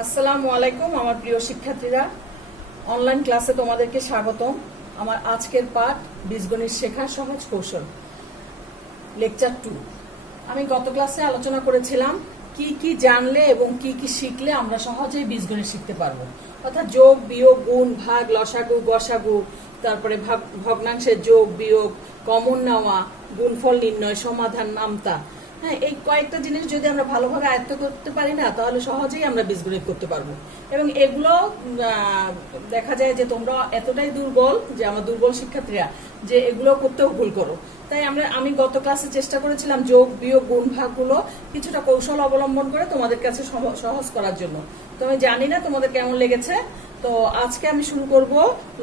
আসসালামু আলাইকুম আমার প্রিয় শিক্ষার্থীরা, অনলাইন ক্লাসে তোমাদেরকে স্বাগতম। আমার আজকের পাঠ বীজগণিত শেখার সহজ কৌশল, লেকচার 2। আমি গত ক্লাসে আলোচনা করেছিলাম কি কি জানলে এবং কি কি শিখলে আমরা সহজেই বীজগণিত শিখতে পারবো, অর্থাৎ যোগ, বিয়োগ, গুণ, ভাগ, লসাগু, গসাগু, তারপরে ভগ্নাংশের যোগ, বিয়োগ, কমন নেওয়া, গুণফল নির্ণয়, সমাধান, নামতা। হ্যাঁ, এই কয়েকটা জিনিস যদি আমরা ভালোভাবে আয়ত্ত করতে পারি না, তাহলে সহজেই আমরা বীজগণিত করতে পারবো। এবং এগুলো দেখা যায় যে তোমরা এতটাই দুর্বল, যে আমার দুর্বল শিক্ষার্থীরা, যে এগুলো করতেও ভুল করো। তাই আমি গত ক্লাসে চেষ্টা করেছিলাম যোগ, বিয়োগ, গুণ, ভাগগুলো কিছুটা কৌশল অবলম্বন করে তোমাদের কাছে সহজ করার জন্য। তো আমি জানি না তোমাদের কেমন লেগেছে। তো আজকে আমি শুরু করব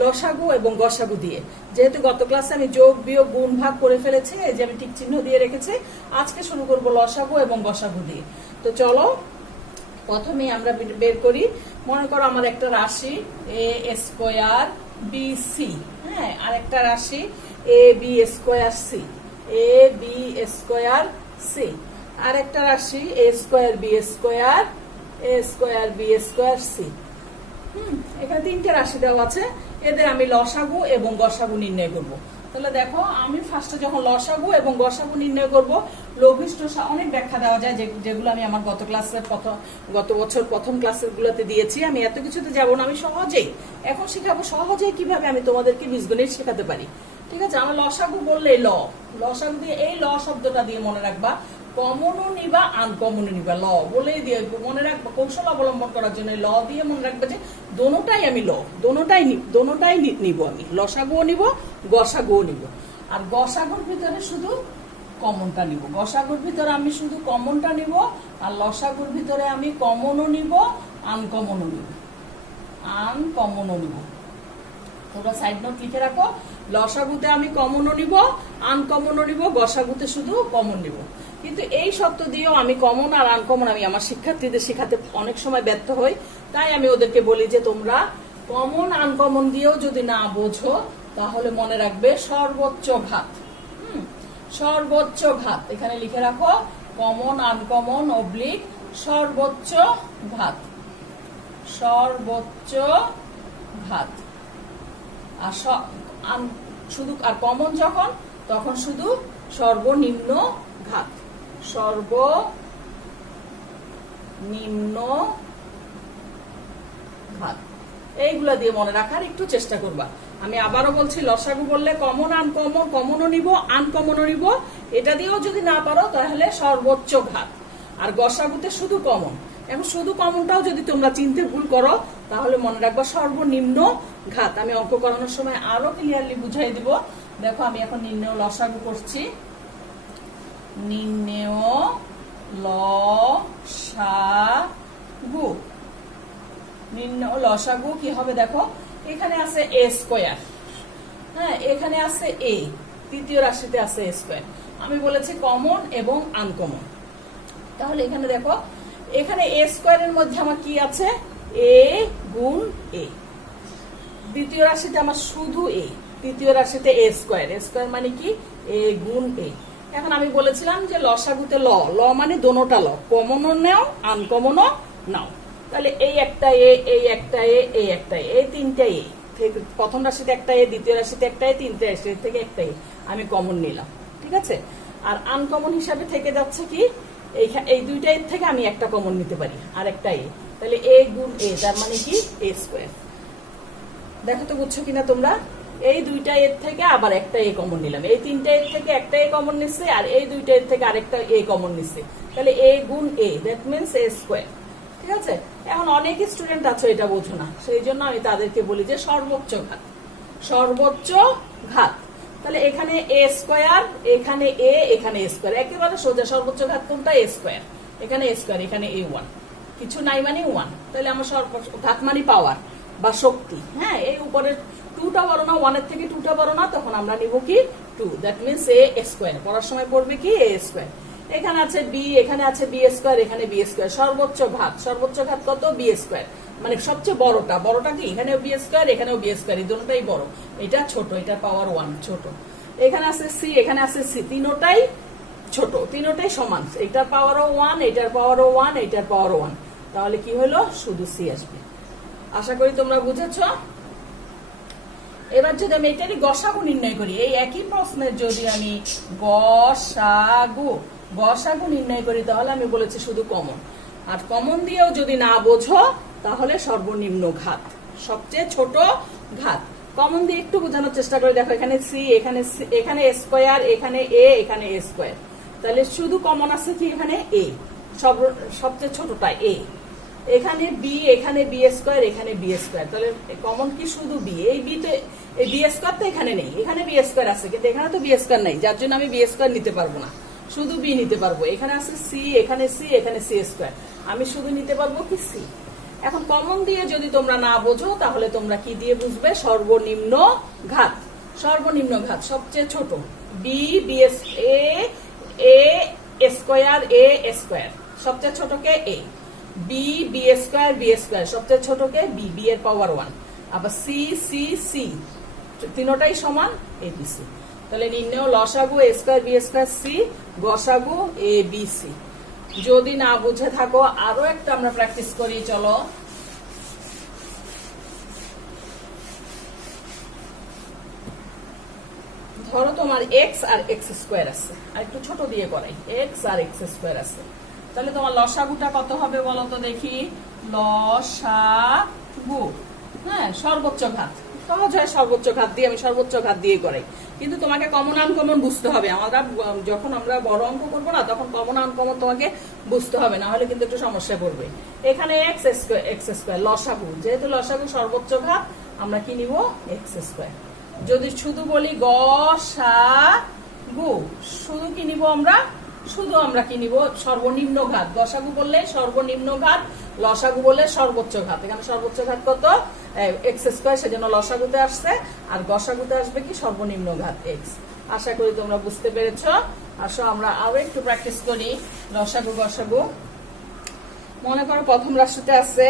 লসাগু এবং গসাগু দিয়ে। যেহেতু গত ক্লাসে আমি যোগ, বিয়োগ, গুণ, ভাগ করে ফেলেছি, এই যে আমি টিক চিহ্ন দিয়ে রেখেছি, আজকে শুরু করব লসাগু এবং গসাগু দিয়ে। তো চলো প্রথমে আমরা বের করি। মনে করো আমার একটা রাশি এ স্কোয়ার বি সি, হ্যাঁ, আর একটা রাশি A B square C, A B square C, আর একটা রাশি এ square B square, A square B square C. এখানে তিনটে রাশি দেওয়া আছে, এদের আমি লসাগু এবং গসাগু নির্ণয় করব। তাহলে দেখো, আমি ফার্স্টে যখন লসাগু এবং গসাগু নির্ণয় করব, লঘিষ্ঠ অনেক ব্যাখ্যা দেওয়া যায়, যেগুলো আমি আমার গত বছর প্রথম ক্লাসের গুলোতে দিয়েছি। আমি এত কিছুতে যাব না, আমি সহজেই এখন শিখাবো সহজেই কিভাবে আমি তোমাদেরকে বীজগণিত শেখাতে পারি। ঠিক আছে, আমার লসাগু বললে লসাগু দিয়ে এই শব্দটা দিয়ে মনে রাখবা, কমনও নিবা আনকমনও নিবা। বলেই দিয়ে মনে রাখবা, কৌশল অবলম্বন করার জন্য ল দিয়ে মনে রাখবা যে দোনোটাই আমি দোনোটাই নিব, আমি লসাগুও নিব, গসাগুও নিব। আর গসাগুর ভিতরে শুধু কমনটা নিব, গসাগুর ভিতরে আমি শুধু কমনটা নিব, আর লসাগুর ভিতরে আমি কমনও নিব, আনকমনও নিব। তোমরা সাইড নোট লিখে রাখো, লসাগুতে আমি কমনও নিব, আনকমনও নিব, গসাগুতে শুধু কমন নিব। কিন্তু এই শর্ত দিয়েও আমি কমন আর আনকমন আমি আমার শিক্ষার্থীদের শেখাতে অনেক সময় ব্যর্থ হই। তাই আমি ওদেরকে বলি যে তোমরা কমন আনকমন দিয়েও যদি না বোঝো, তাহলে মনে রাখবে সর্বোচ্চ ঘাত। সর্বোচ্চ ঘাত এখানে লিখে রাখো, কমন আনকমন অবলিক সর্বোচ্চ ঘাত, সর্বোচ্চ ঘাত। আর শুধু আর কমন যখন, তখন শুধু সর্বনিম্ন ঘাত, সর্বনিম্ন ঘাত। এইগুলা দিয়ে মনে রাখার একটু চেষ্টা করবা। আমি আবারও বলছি, লসাগু বললে কমন আনকমন, কমনও নিব, আনকমনও নিব। এটা দিয়েও যদি না পারো, তাহলে সর্বোচ্চ ঘাত। আর গসাগুতে শুধু কমন। এখন শুধু কমনটাও যদি তোমরা চিনতে ভুল করো, তাহলে মনে রাখবা সর্বনিম্ন ঘাত। আমি অঙ্ক করানোর সময় আরো ক্লিয়ারলি বুঝাই দিব। দেখো, আমি এখন নির্ণয় লসাগু করছি। নির্ণয় লসাগু, নির্ণয় লসাগু কি হবে দেখো, এখানে আছে এ স্কোয়ার, হ্যাঁ, এখানে আছে এ, তৃতীয় রাশিতে আছে এ স্কোয়ার। আমি বলেছি কমন এবং আনকমন। তাহলে এখানে দেখো, এখানে এ স্কোয়ারের মধ্যে আমার কি আছে, এ গুণ এ। দ্বিতীয় রাশিতে আমার শুধু এ, তৃতীয় রাশিতে এ স্কোয়ার, এ স্কোয়ার মানে কি, এ গুণ এ। এখন আমি বলেছিলাম যে লসাগুতে ল মানে দোনোটা কমনও নাও, আনকমনও নাও। তাহলে এই একটা এ, এই একটা এ, এই একটা এ, এই তিনটা এ, প্রথম রাশিতে একটা এ, দ্বিতীয় রাশিতে একটা এ, তিনটা রাশি থেকে একটা এ আমি কমন নিলাম। ঠিক আছে, আর আনকমন হিসাবে থেকে যাচ্ছে কি, এই দুইটা এর থেকে আমি একটা কমন নিতে পারি, আর একটা এ। তাহলে এ গুণ এ, তার মানে কি এ স্কোয়ার। দেখো তো বুঝছো কিনা তোমরা, এই দুইটা এর থেকে আবার একটা এ কমন নিলাম, এই তিনটা এর থেকে একটা এ কমন নিচ্ছে, আর এই দুইটা এর থেকে আরেকটা এ কমন নিচ্ছে। তাহলে এ গুণ এ, দ্যাট মিনস এ স্কোয়ার। ঠিক আছে, এখন অনেক স্টুডেন্ট আছে এটা বোঝো না, সেই জন্য আমি তাদেরকে বলি যে সর্বোচ্চ ঘাত, সর্বোচ্চ ঘাত। তাহলে এখানে এ স্কোয়ার, এখানে এ, এখানে এ স্কোয়ার, একেবারে সোজা। সর্বোচ্চ ঘাত কোনটা, এ স্কোয়ার। এখানে এ স্কোয়ার, এখানে এ ওয়ান, কিছু নাই মানে ওয়ান। তাহলে আমার ঘাত মানে পাওয়ার বা শক্তি। হ্যাঁ, এই উপরের টুটা বড় না, ওয়ানের থেকে টুটা বড় না, তখন আমরা নিব কি two, that means A square. পড়ার সময় পড়বে কি এ স্কোয়ার। এখানে আছে বি, এখানে আছে বি স্কোয়ার, এখানে বি স্কোয়ার। সর্বোচ্চ ঘাত, সর্বোচ্চ ঘাত কত, বি স্কোয়ার, মানে সবচেয়ে বড়টা কি, এখানেও বি স্কোয়ার, এখানেও বি স্কোয়ার, এই দুটোটাই বড়। এটা ছোট, এটা পাওয়ার ওয়ান, ছোট। এখানে আছে সি, এখানে আছে সি, তিনোটাই ছোট, তিনোটাই সমান। এটার পাওয়ারও ওয়ান, এটার পাওয়ারও ওয়ান, এটার পাওয়ারও ওয়ান। তাহলে কি হলো, শুধু সি আসবে। আশা করি তোমরা বুঝেছো। এবার যদি আমি এটারই গসাগু নির্ণয় করি, এই একই প্রশ্নের যদি আমি গসাগু নির্ণয় করি, তাহলে আমি বলেছি শুধু কমন। আর কমন দিয়েও যদি না বোঝো, তাহলে সর্বনিম্ন ঘাত, সবচেয়ে ছোট ঘাত। কমন দিয়ে একটু বোঝানোর চেষ্টা করে দেখো, এখানে সি, এখানে স্কোয়ার, এখানে এ, এখানে এ স্কোয়ার, তাহলে শুধু কমন আছে কি এখানে এ, সবচেয়ে ছোটটা এ। এখানে বি, এখানে বি স্কোয়ার, এখানে বি স্কোয়ার, তাহলে কমন কি শুধু বি। এই বি তো, এই বি স্কোয়ার তো এখানে নেই, এখানে বি স্কোয়ার আছে, কিন্তু এখানে তো বি স্কোয়ার নেই, যার জন্য আমি বি স্কোয়ার নিতে পারবো না, শুধু বি নিতে পারবো। এখানে আছে সি, এখানে সি, এখানে সি স্কোয়ার, আমি শুধু নিতে পারবো কি সি। এখন কমন দিয়ে যদি তোমরা না বোঝো, তাহলে তোমরা কি দিয়ে বুঝবে, সর্বনিম্ন ঘাত। সর্বনিম্ন ঘাত সবচেয়ে ছোট, B, B A square, A square, সবচেয়ে ছোটকে A. B, B square, B square, সবচেয়ে ছোটকে বি, বি এর পাওয়ার 1। আবার সি, সি, সি, তিনটাই সমান এবিসি। তাহলে নির্ণয় লসাগু এ স্কোয়ার বি স্কোয়ার সি, গসাগু এ বি সি। যদি না বুঝে থাকো, আরো একটা আমরা প্র্যাকটিস করি, চলো। ধরো তোমার এক্স আর এক্স স্কোয়ার আছে, আর একটু ছোট দিয়ে করাই, এক্স আর এক্স স্কোয়ার আছে, তাহলে তোমার লসাগুটা কত হবে বলো তো দেখি। লসাগু, হ্যাঁ, সর্বোচ্চ ঘাত, সহজ হয় সর্বোচ্চ ঘাত দিয়ে, আমি সর্বোচ্চ ঘাত দিয়ে করাই। কিন্তু তোমাকে কমন আনকমন বুঝতে হবে। আমরা যখন আমরা বড় অঙ্ক করবো না, তখন কমন আনকমন তোমাকে বুঝতে হবে, না হলে কিন্তু একটু সমস্যায় পড়বে। এখানে এক্স স্কোয়ার লসাগু, যেহেতু লসাগু সর্বোচ্চ ঘাত, আমরা কি নিব, এক্স স্কোয়ার। যদি শুধু বলি গসাগু, শুধু কি নিব আমরা, শুধু আমরা কি নিব, সর্বনিম্ন ঘাত। গসাগু বললে সর্বনিম্ন ঘাত, লসাগু বললে সর্বোচ্চ ঘাত। এখানে সর্বোচ্চ ঘাত কত, এক্স স্কোয়ার, সেজন্য লসাগুতে আসছে, আর গসাগুতে আসবে কি সর্বনিম্ন ঘাত এক্স। আশা করি তোমরা বুঝতে পেরেছ। আসো আমরা আরো একটু প্র্যাকটিস করি লসাগু গসাগু। মনে করো প্রথম রাশিতে আছে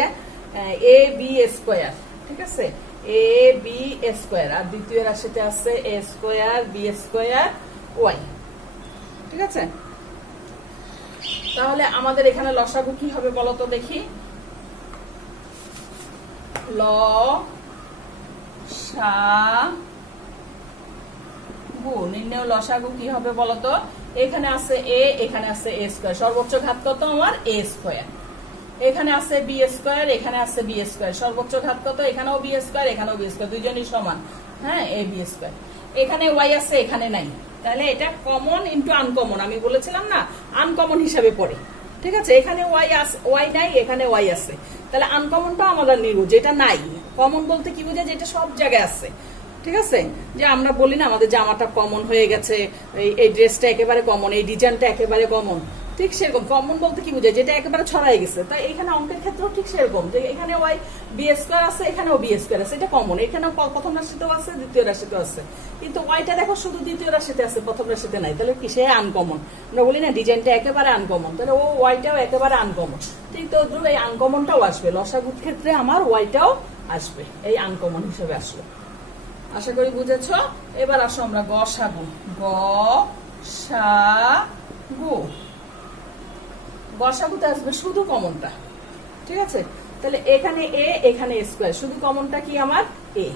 এ বি স্কোয়ার, ঠিক আছে, এ বি স্কোয়ার, আর দ্বিতীয় রাশিতে আছে এ স্কোয়ার বি স্কোয়ার ওয়াই, ঠিক আছে। তাহলে আমাদের এখানে লসাগু কি হবে বলো তো দেখি। লসাগু নির্ণয় লসাগু কি হবে বলো তো। এখানে আছে এ, এখানে আছে এ স্কোয়ার, সর্বোচ্চ ঘাত কত আমার, এ স্কোয়ার। এখানে আছে বি স্কোয়ার, এখানে আছে বি স্কোয়ার, সর্বোচ্চ ঘাত কত, এখানেও বি স্কোয়ার, এখানেও বি স্কোয়ার, দুইজনই সমান, হ্যাঁ, এ বি স্কোয়ার। এখানে ওয়াই আছে, এখানে নাই, তাহলে এটা কমন ইন্টু আনকমন, আমি বলেছিলাম না, আনকমন হিসাবে পড়ে, ঠিক আছে। এখানে ওয়াই নাই, এখানে ওয়াই আছে, তাহলে আনকমনটা আমরা নিব, যেটা নাই। কমন বলতে কি বোঝায়, যেটা সব জায়গায় আছে, ঠিক আছে। যে আমরা বলি না আমাদের জামাটা কমন হয়ে গেছে, এই ড্রেসটা একেবারে কমন, এই ডিজাইনটা একেবারে কমন, ঠিক সেরকম। কমন বলতে কি বোঝায়, যেটা একেবারে ছড়াই গেছে। তাই এখানে অঙ্কের ক্ষেত্রেও ঠিক সেরকম, যে এখানে ওয়াই বি স্কোয়ার আছে, এখানেও বি স্কোয়ার আছে, এটা কমন। এখানেও প্রথম রাশিতেও আছে, দ্বিতীয় রাশিতেও আছে, কিন্তু ওয়াইটা দেখো শুধু দ্বিতীয় রাশিতে আছে, প্রথম রাশিতে নাই, তাহলে কি সে আনকমন। আমরা বলি না ডিজাইনটা একেবারে আনকমন, তাহলে ও ওয়াইটাও একেবারে আনকমন, ঠিক তো এই আনকমনটাও আসবে লসাগুর ক্ষেত্রে, আমার ওয়াইটাও আসবে, এই আনকমন হিসেবে আসলো। আশা করি বুঝেছ। এবার আসো আমরা গসাগু, গসাগু, গসাগুতে আসবে শুধু কমনটা, ঠিক আছে। তাহলে এখানে এ, এখানে স্কোয়ার, শুধু কমনটা কি আমার এ,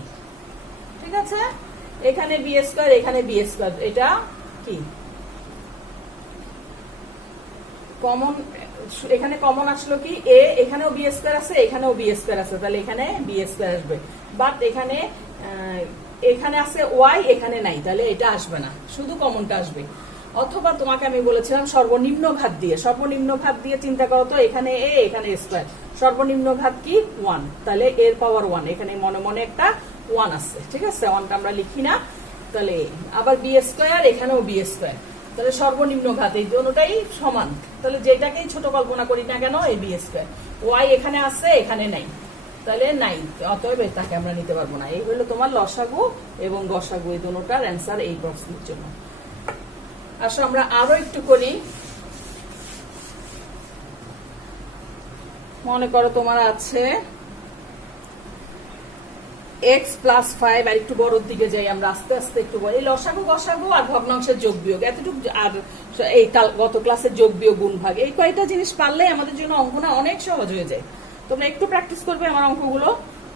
ঠিক আছে। এখানে বি স্কোয়ার, এখানে বি স্কোয়ার, এটা কি কমন, এখানে কমন আসলো কি এ, এখানেও বি স্কোয়ার আছে, এখানেও বি স্কোয়ার আছে, তাহলে এখানে বি স্কোয়ার আসবে। বাট এখানে এখানে আছে ওয়াই, এখানে নাই, তাহলে এটা আসবে না, শুধু কমনটা আসবে। অথবা তোমাকে আমি বলেছিলাম সর্বনিম্ন ঘাত দিয়ে, সর্বনিম্ন ঘাত দিয়ে চিন্তা করো তো, এখানে এ, এখানে স্কোয়ার, সর্বনিম্ন ঘাত কি 1, তাহলে এর পাওয়ার 1, এখানে মনে মনে একটা 1 আছে, ঠিক আছে, 1টা আমরা লিখি না। তাহলে আবার বি স্কোয়ার, এখানেও বি স্কোয়ার, তাহলে সর্বনিম্ন ঘাত এই দুটোটাই সমান, তাহলে যেটাকেই ছোট কল্পনা করি না কেন, এই বি স্কোয়ার। ওয়াই এখানে আছে, এখানে নাই, তাহলে নাই, অতএব তাকে আমরা নিতে পারবো না। এই হলো তোমার লসাগু এবং গসাগু, এই দুটোটার অ্যান্সার এই প্রশ্নের জন্য। আসো আমরা আরো একটু করি। মনে করো তোমার আছে x + 5, আর একটু বড়র দিকে যাই আমরা, আস্তে আস্তে একটু বড়। এই লসাগু গসাগু আর ভগ্নাংশের যোগ বিয়োগ, এতটুকু আর গত ক্লাসে যোগ বিয়োগ গুণ ভাগ, এই কয়টা জিনিস পারলে আমাদের জন্য অঙ্কটা অনেক সহজ হয়ে যায়। তোমরা একটু প্র্যাকটিস করবে আমার অঙ্কগুলো।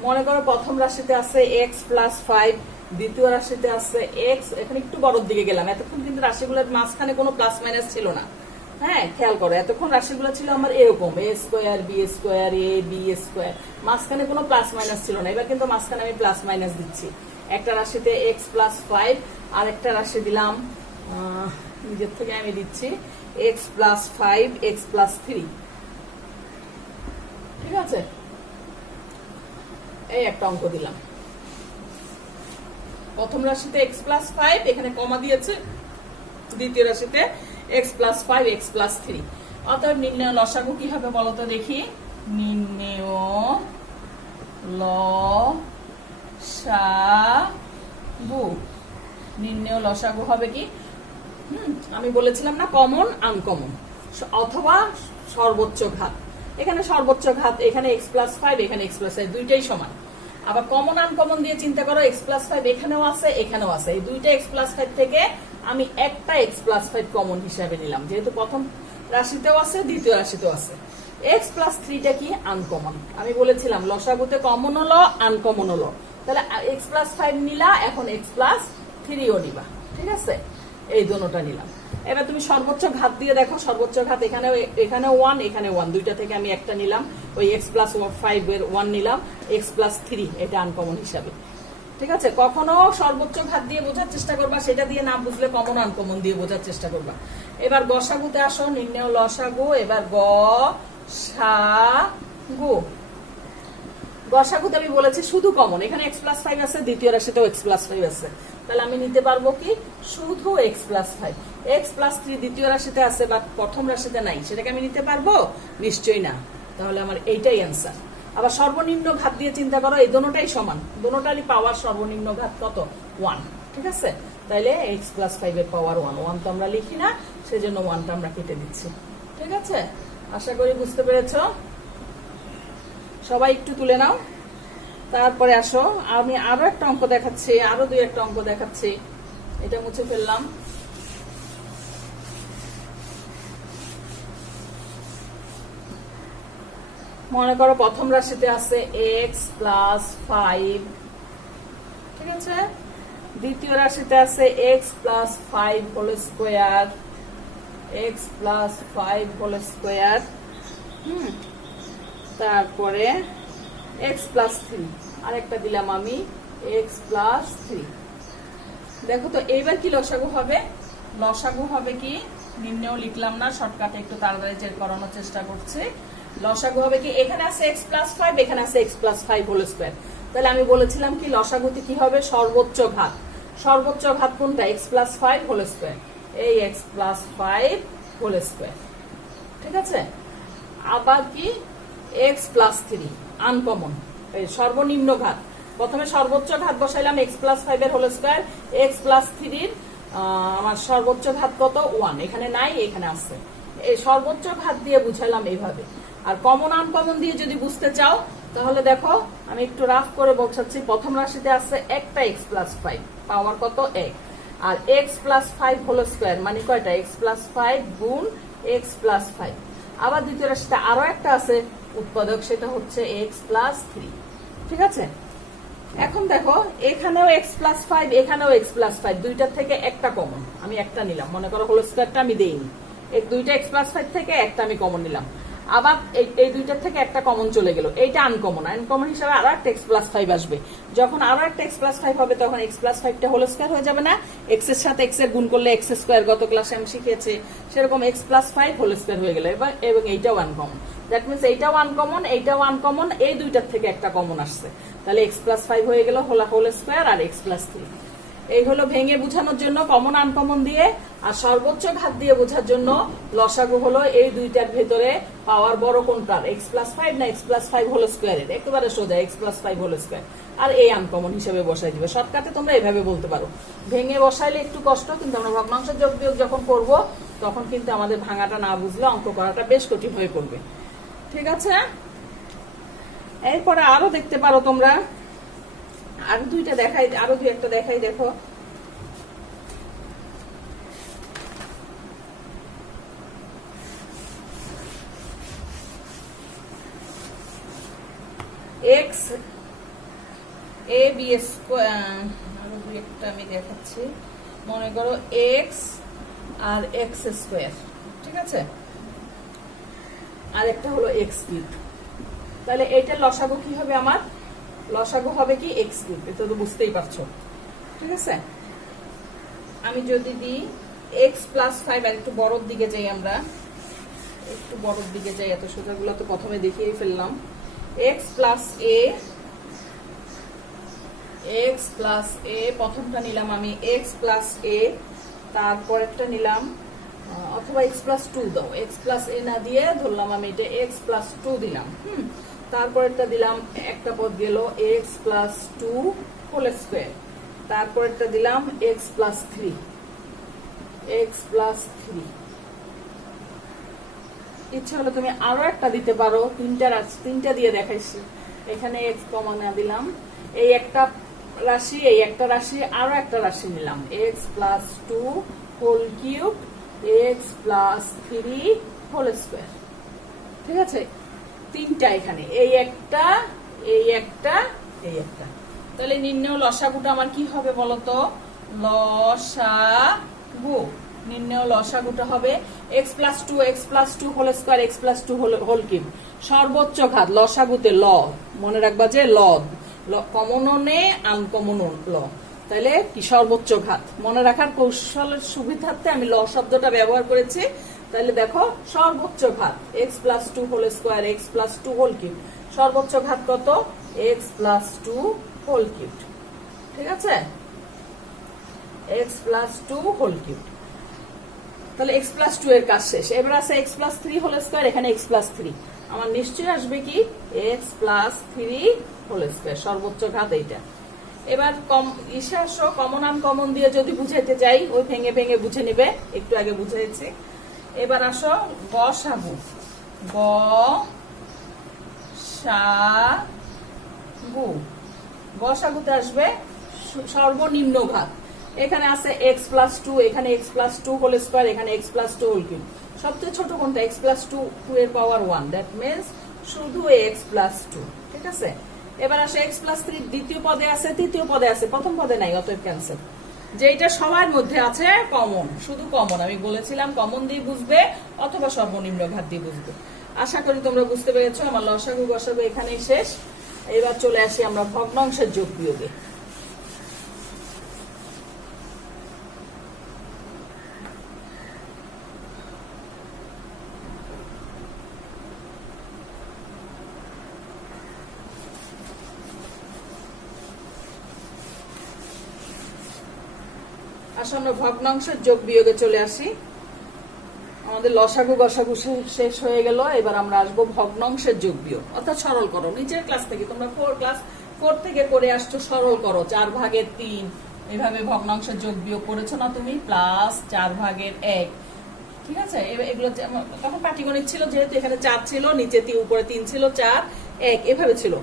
মনে করো প্রথম রাশিতে আছে x+5, দ্বিতীয় রাশিতে আছে x, এখানে একটু বড়র দিকে গেলাম, এতক্ষণ কিন্তু রাশিগুলোর মাঝখানে কোনো প্লাস মাইনাস ছিল না। হ্যাঁ, খেয়াল করো, এতক্ষণ রাশিগুলো ছিল আমার এরকম a square b square a b square, মাঝখানে কোনো প্লাস মাইনাস ছিল না। এবার কিন্তু মাঝখানে আমি প্লাস মাইনাস দিচ্ছি। একটা রাশিতে x+5, আর একটা রাশি দিলাম নিজের থেকে আমি দিচ্ছি x+5 x+3। ঠিক আছে, এই একটা অঙ্ক দিলাম। প্রথম রাশিতে x+5, এখানে কমা দিয়েছে। দ্বিতীয় রাশিতে x+5 x+3। অতএব নির্ণয় লসাগু কি হবে বলো তো দেখি। নির্ণয় লসাগু, নির্ণয় লসাগু হবে কি, আমি বলেছিলাম না, কমন আনকমন অথবা সর্বোচ্চ ঘাত। এখানে সর্বোচ্চ ঘাত, এখানে x+5, এখানে x+5, দুইটাই সমান। আবার কমন আনকমন দিয়ে চিন্তা করো, x+5 এখানেও আছে এখানেও আছে, এই দুইটা x+5 থেকে আমি একটা x+5 কমন হিসাবে নিলাম, যেহেতু প্রথম রাশিতেও আছে দ্বিতীয় রাশিতেও আছে। x+3টা কি, আনকমন। আমি বলেছিলাম লসাগুতে কমন হলো আনকমন হলো, তাহলে x+5 নিলা, এখন x+3ও নিবা। ঠিক আছে, এই দুটোটা নিলাম। এবার তুমি সর্বোচ্চ ঘাত দিয়ে দেখো, সর্বোচ্চ ঘাত এখানে 1 এখানে 1, দুইটা থেকে আমি একটা নিলাম, ওই x+5 এর 1 নিলাম, x+3 এটা আনকমন হিসাবে। ঠিক আছে, কখনো সর্বোচ্চ ঘাত দিয়ে বোঝার চেষ্টা করবা, সেটা দিয়ে না বুঝলে কমন আনকমন দিয়ে বোঝার চেষ্টা করবা। এবার গসাগুতে আসো, নির্ণয় লসাগু। এবার গসাগু, গসাগুতে আমি বলেছি শুধু কমন, এখানে x+5 আছে, দ্বিতীয় রাশিতেও x+5 আছে, তাহলে আমি নিতে পারবো কি, শুধু x+5। x+3 দ্বিতীয় রাশিতে আছে বা প্রথম রাশিতে নাই, সেটাকে আমি নিতে পারবো? নিশ্চয়ই না। তাহলে আমার এইটাই অ্যান্সার। আবার সর্বনিম্ন ঘাত দিয়ে চিন্তা করো, এই দোনোটাই সমান, দোনোটারই পাওয়ার সর্বনিম্ন ঘাত কত, 1। ঠিক আছে, তাইলে x+5 এর পাওয়ার 1, 1 তো আমরা লিখি না, সেজন্য 1টা আমরা কেটে দিচ্ছি। ঠিক আছে, আশা করি বুঝতে পেরেছো। সবাই একটু তুলে নাও। তারপরে আসো, আমি আরো একটা অঙ্ক দেখাচ্ছি, আরো 2-1টা অঙ্ক দেখাচ্ছি। এটা মুছে ফেললাম। মনে করো প্রথম রাশিতে আছে x+5, ঠিক আছে, দ্বিতীয় রাশিতে আছে x+5 whole square, x+5 whole square, তারপরে x+3, আরেকটা দিলাম আমি x+3। দেখো তো এইবার কি লসাগু হবে। লসাগু হবে কি, নিম্নেও লিখলাম না, শর্টকাটে একটু তাড়াতাড়ি চেক করানোর চেষ্টা করছি। লসাগু হবে কি, এখানে আছে x+5, এখানে আছে x+5 হোল স্কোয়ার, তাহলে আমি বলেছিলাম কি লসাগুতে কি হবে, সর্বোচ্চ ঘাত। সর্বোচ্চ ঘাত কোনটা, x+5 হোল স্কোয়ার, এই x+5 হোল স্কোয়ার। ঠিক আছে, আবার কি x+3 আনকমন, সর্বনিম্ন ঘাত। প্রথমে সর্বোচ্চ ঘাত বসাইলাম x+5 এর হোল স্কোয়ার, x+3 আমার সর্বোচ্চ ঘাত কত, 1, এখানে নাই এখানে আছে। এই সর্বোচ্চ ঘাত দিয়ে বুঝাইলাম এইভাবে। আর কমন আনকমন দিয়ে যদি বুঝতে চাও তাহলে দেখো, আমি একটু রাফ করে বোঝাচ্ছি। প্রথম রাশিতে আছে একটা x+5, পাওয়ার কত, 1, আর x+5 হোল স্কোয়ার মানে কয়টা, x+5 গুণ x+5। আবার দ্বিতীয় রাশিতে আরো একটা আছে উৎপাদক, সেটা হচ্ছে x+3। ঠিক আছে, এখন দেখো এখানেও x+5, এখানেও x+5, দুইটার থেকে একটা কমন, আমি একটা নিলাম। মনে করো হোল স্কোয়ারটা আমি দেইনি, এই দুইটা x+5 থেকে একটা আমি কমন নিলাম। আবার এই দুইটার থেকে একটা কমন চলে গেল, এইটা আনকমন। আনকমন হিসাবে আরো একটা x+5 আসবে। যখন আরো একটা x+5 হবে তখন x+5টা হোল স্কোয়ার হয়ে যাবে না, x এর সাথে x এর গুণ করলে x স্কোয়ার, গত ক্লাসে আমি শিখিয়েছি, সেরকম x+5 হোল স্কোয়ার হয়ে গেল। এবং এইটাও আনকমন, দ্যাট মিনস এইটাও আনকমন, এইটাও আনকমন, এই দুইটার থেকে একটা কমন আসছে, তাহলে x+5 হয়ে গেল হোল স্কোয়ার আর x+3। এই হলো ভেঙে বোঝানোর জন্য কমন আনকমন দিয়ে, আর সর্বোচ্চ ঘাত দিয়ে বোঝার জন্য লসাগু হলো এই দুইটার ভেতরে পাওয়ার বড় কোনটার, x+5 না x+5 হোল স্কোয়ারের, একেবারে সোজা x+5 হোল স্কোয়ার, আর এই আনকমন হিসেবে বসাই দিবে। শর্টকাটে তোমরা এভাবে বলতে পারো, ভেঙে বসাইলে একটু কষ্ট, কিন্তু আমরা ভগ্নাংশ যোগ বিয়োগ যখন করব তখন কিন্তু আমাদের ভাঙাটা না বুঝলে অঙ্ক করাটা বেশ কঠিন হয়ে পড়বে। ঠিক আছে, এরপরে আরো দেখতে পারো তোমরা, আরো দুইটা দেখাই, আরো 2-1টা দেখাই। দেখো এক্স এ বি স্কোয়ার, আরো দুই একটা আমি দেখাচ্ছি, মনে করো এক্স আর এক্স স্কোয়ার, ঠিক আছে, আর একটা হলো এক্স কিউব। তাহলে এটার লসাগু কি হবে? আমার লসাগু হবে কি এক্স কিউব, এটা তো বুঝতেই পারছো, ঠিক আছে। আমি যদি দিই এক্স প্লাস 5, আর একটু বড়র দিকে যাই, আমরা একটু বড়র দিকে যাই, এত সোজাগুলো তো প্রথমে দেখিয়ে ফেললাম। এক্স প্লাস এ প্রথমটা নিলাম আমি এক্স প্লাস এ, তারপরেরটা নিলাম, অথবা এক্স প্লাস 2 দাও, এক্স প্লাস এ না দিয়ে ধরলাম আমি এটা এক্স প্লাস 2 দিলাম। তারপরেরটা দিলাম, একটা পদ গেল এক্স প্লাস 2 হোল স্কোয়ার, তারপরেরটা দিলাম এক্স প্লাস 3, ইচ্ছা হলে তুমি আরো একটা দিতে পারো, তিনটা দিয়ে দেখাইছি। এখানে এক্স কমন না দিলাম, এই একটা রাশি, এই একটা রাশি, আরো একটা রাশি নিলাম x plus 2 whole cube, x plus 3 whole square, ঠিক আছে। তিনটা এখানে, এই একটা, এই একটা, এই একটা। তাহলে নির্ণয় লসাগুটা আমার কি হবে বলতো? লসাগু, নির্ণয় লসাগুটা হবে x plus 2 whole square, x plus 2 whole cube. সর্বোচ্চ ঘাত লসাগুতে ল, মনে রাখবা যে ল কমনও নে, আনকমনও ল, তাহলে কি সর্বোচ্চ ঘাত মনে রাখার কৌশলের সুবিধার্থে আমি ল শব্দটা ব্যবহার করেছি। তাহলে দেখো সর্বোচ্চ ঘাত x plus 2 whole square, x plus 2 whole cube, সর্বোচ্চ ঘাত কত? এক্স প্লাস 2 হোল কিউব, ঠিক আছে, এক্স প্লাস 2 হোল কিউব। তাহলে এক্স প্লাস 2 এর কাজ শেষ। এবার আছে এক্স প্লাস 3 হোল স্কোয়ার, এখানে এক্স প্লাস 3, আমার নিশ্চয়ই আসবে কি এক্স প্লাস 3 হোল স্কোয়ার, সর্বোচ্চ ঘাত এইটা। এবার কমন আনকমন দিয়ে যদি বুঝাইতে যাই, ওই ভেঙে ভেঙে বুঝে নিবে, একটু আগে বুঝাইছি। এবার আসো গসাগু, গসাগুতে আসবে সর্বনিম্ন ঘাত। এখানে আছে এক্স প্লাস 2, এখানে এক্স প্লাস 2 হোল স্কোয়ার, এখানে এক্স প্লাস 2 হোল কিউব। সবচেয়ে ছোট কোনটা? এক্স প্লাস 2 এর পাওয়ার 1, দ্যাট মিনস শুধু এক্স প্লাস 2, ঠিক আছে। এবার আসে এক্স প্লাস 3 দ্বিতীয় পদে আছে, তৃতীয় পদে আছে, প্রথম পদে নাই, অতএব ক্যান্সেল। যেটা সবার মধ্যে আছে কমন, শুধু কমন, আমি বলেছিলাম কমন দিয়ে বুঝবে অথবা সর্বনিম্ন ঘাত দিয়ে বুঝবে। আশা করি তোমরা বুঝতে পেরেছো। আমার লসাগু গসাগু এখানেই শেষ। এবার চলে আসি আমরা ভগ্নাংশের যোগ বিয়োগে। আসলে আমরা ভগ্নাংশের যোগ বিয়োগে চলে আসি। আমাদের লসাগু গসাগু শেষ হয়ে গেল। এবার আমরা আসবো ভগ্নাংশের যোগ বিয়োগ, অর্থাৎ সরল করো। নিচের ক্লাস থেকে তোমরা ক্লাস 4 থেকে করে আসছো, সরল করো। 4 ভাগের 3 এভাবে ভগ্নাংশের যোগ বিয়োগ করেছো না তুমি, প্লাস 4 ভাগের 1, ঠিক আছে। এগুলো তখন পাটিগণিত ছিল, যেহেতু এখানে 4 ছিল, নিচে উপরে 3 ছিল, 4 1 এভাবে ছিল।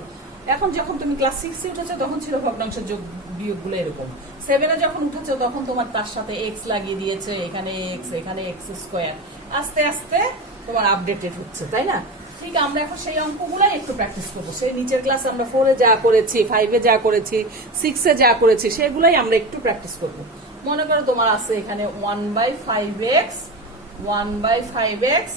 এখন যখন তুমি ক্লাস 6 এ উঠেছো তখন ছিল ভগ্নাংশের যোগ বিয়োগ গুলো এরকম। 7 এ যখন উঠেছো তখন তোমার তার সাথে এক্স লাগিয়ে দিয়েছে, এখানে এক্স, এখানে এক্স স্কোয়ার, আস্তে আস্তে তোমার আপডেটেড হচ্ছে, তাই না? ঠিক, আমরা এখন সেই অঙ্কগুলাই একটু প্র্যাকটিস করবো। সেই নিচের ক্লাস আমরা 4 এ যা করেছি, 5 এ যা করেছি, 6 এ যা করেছি, সেগুলাই আমরা একটু প্র্যাকটিস করবো। মনে করো তোমার আছে এখানে 1/5x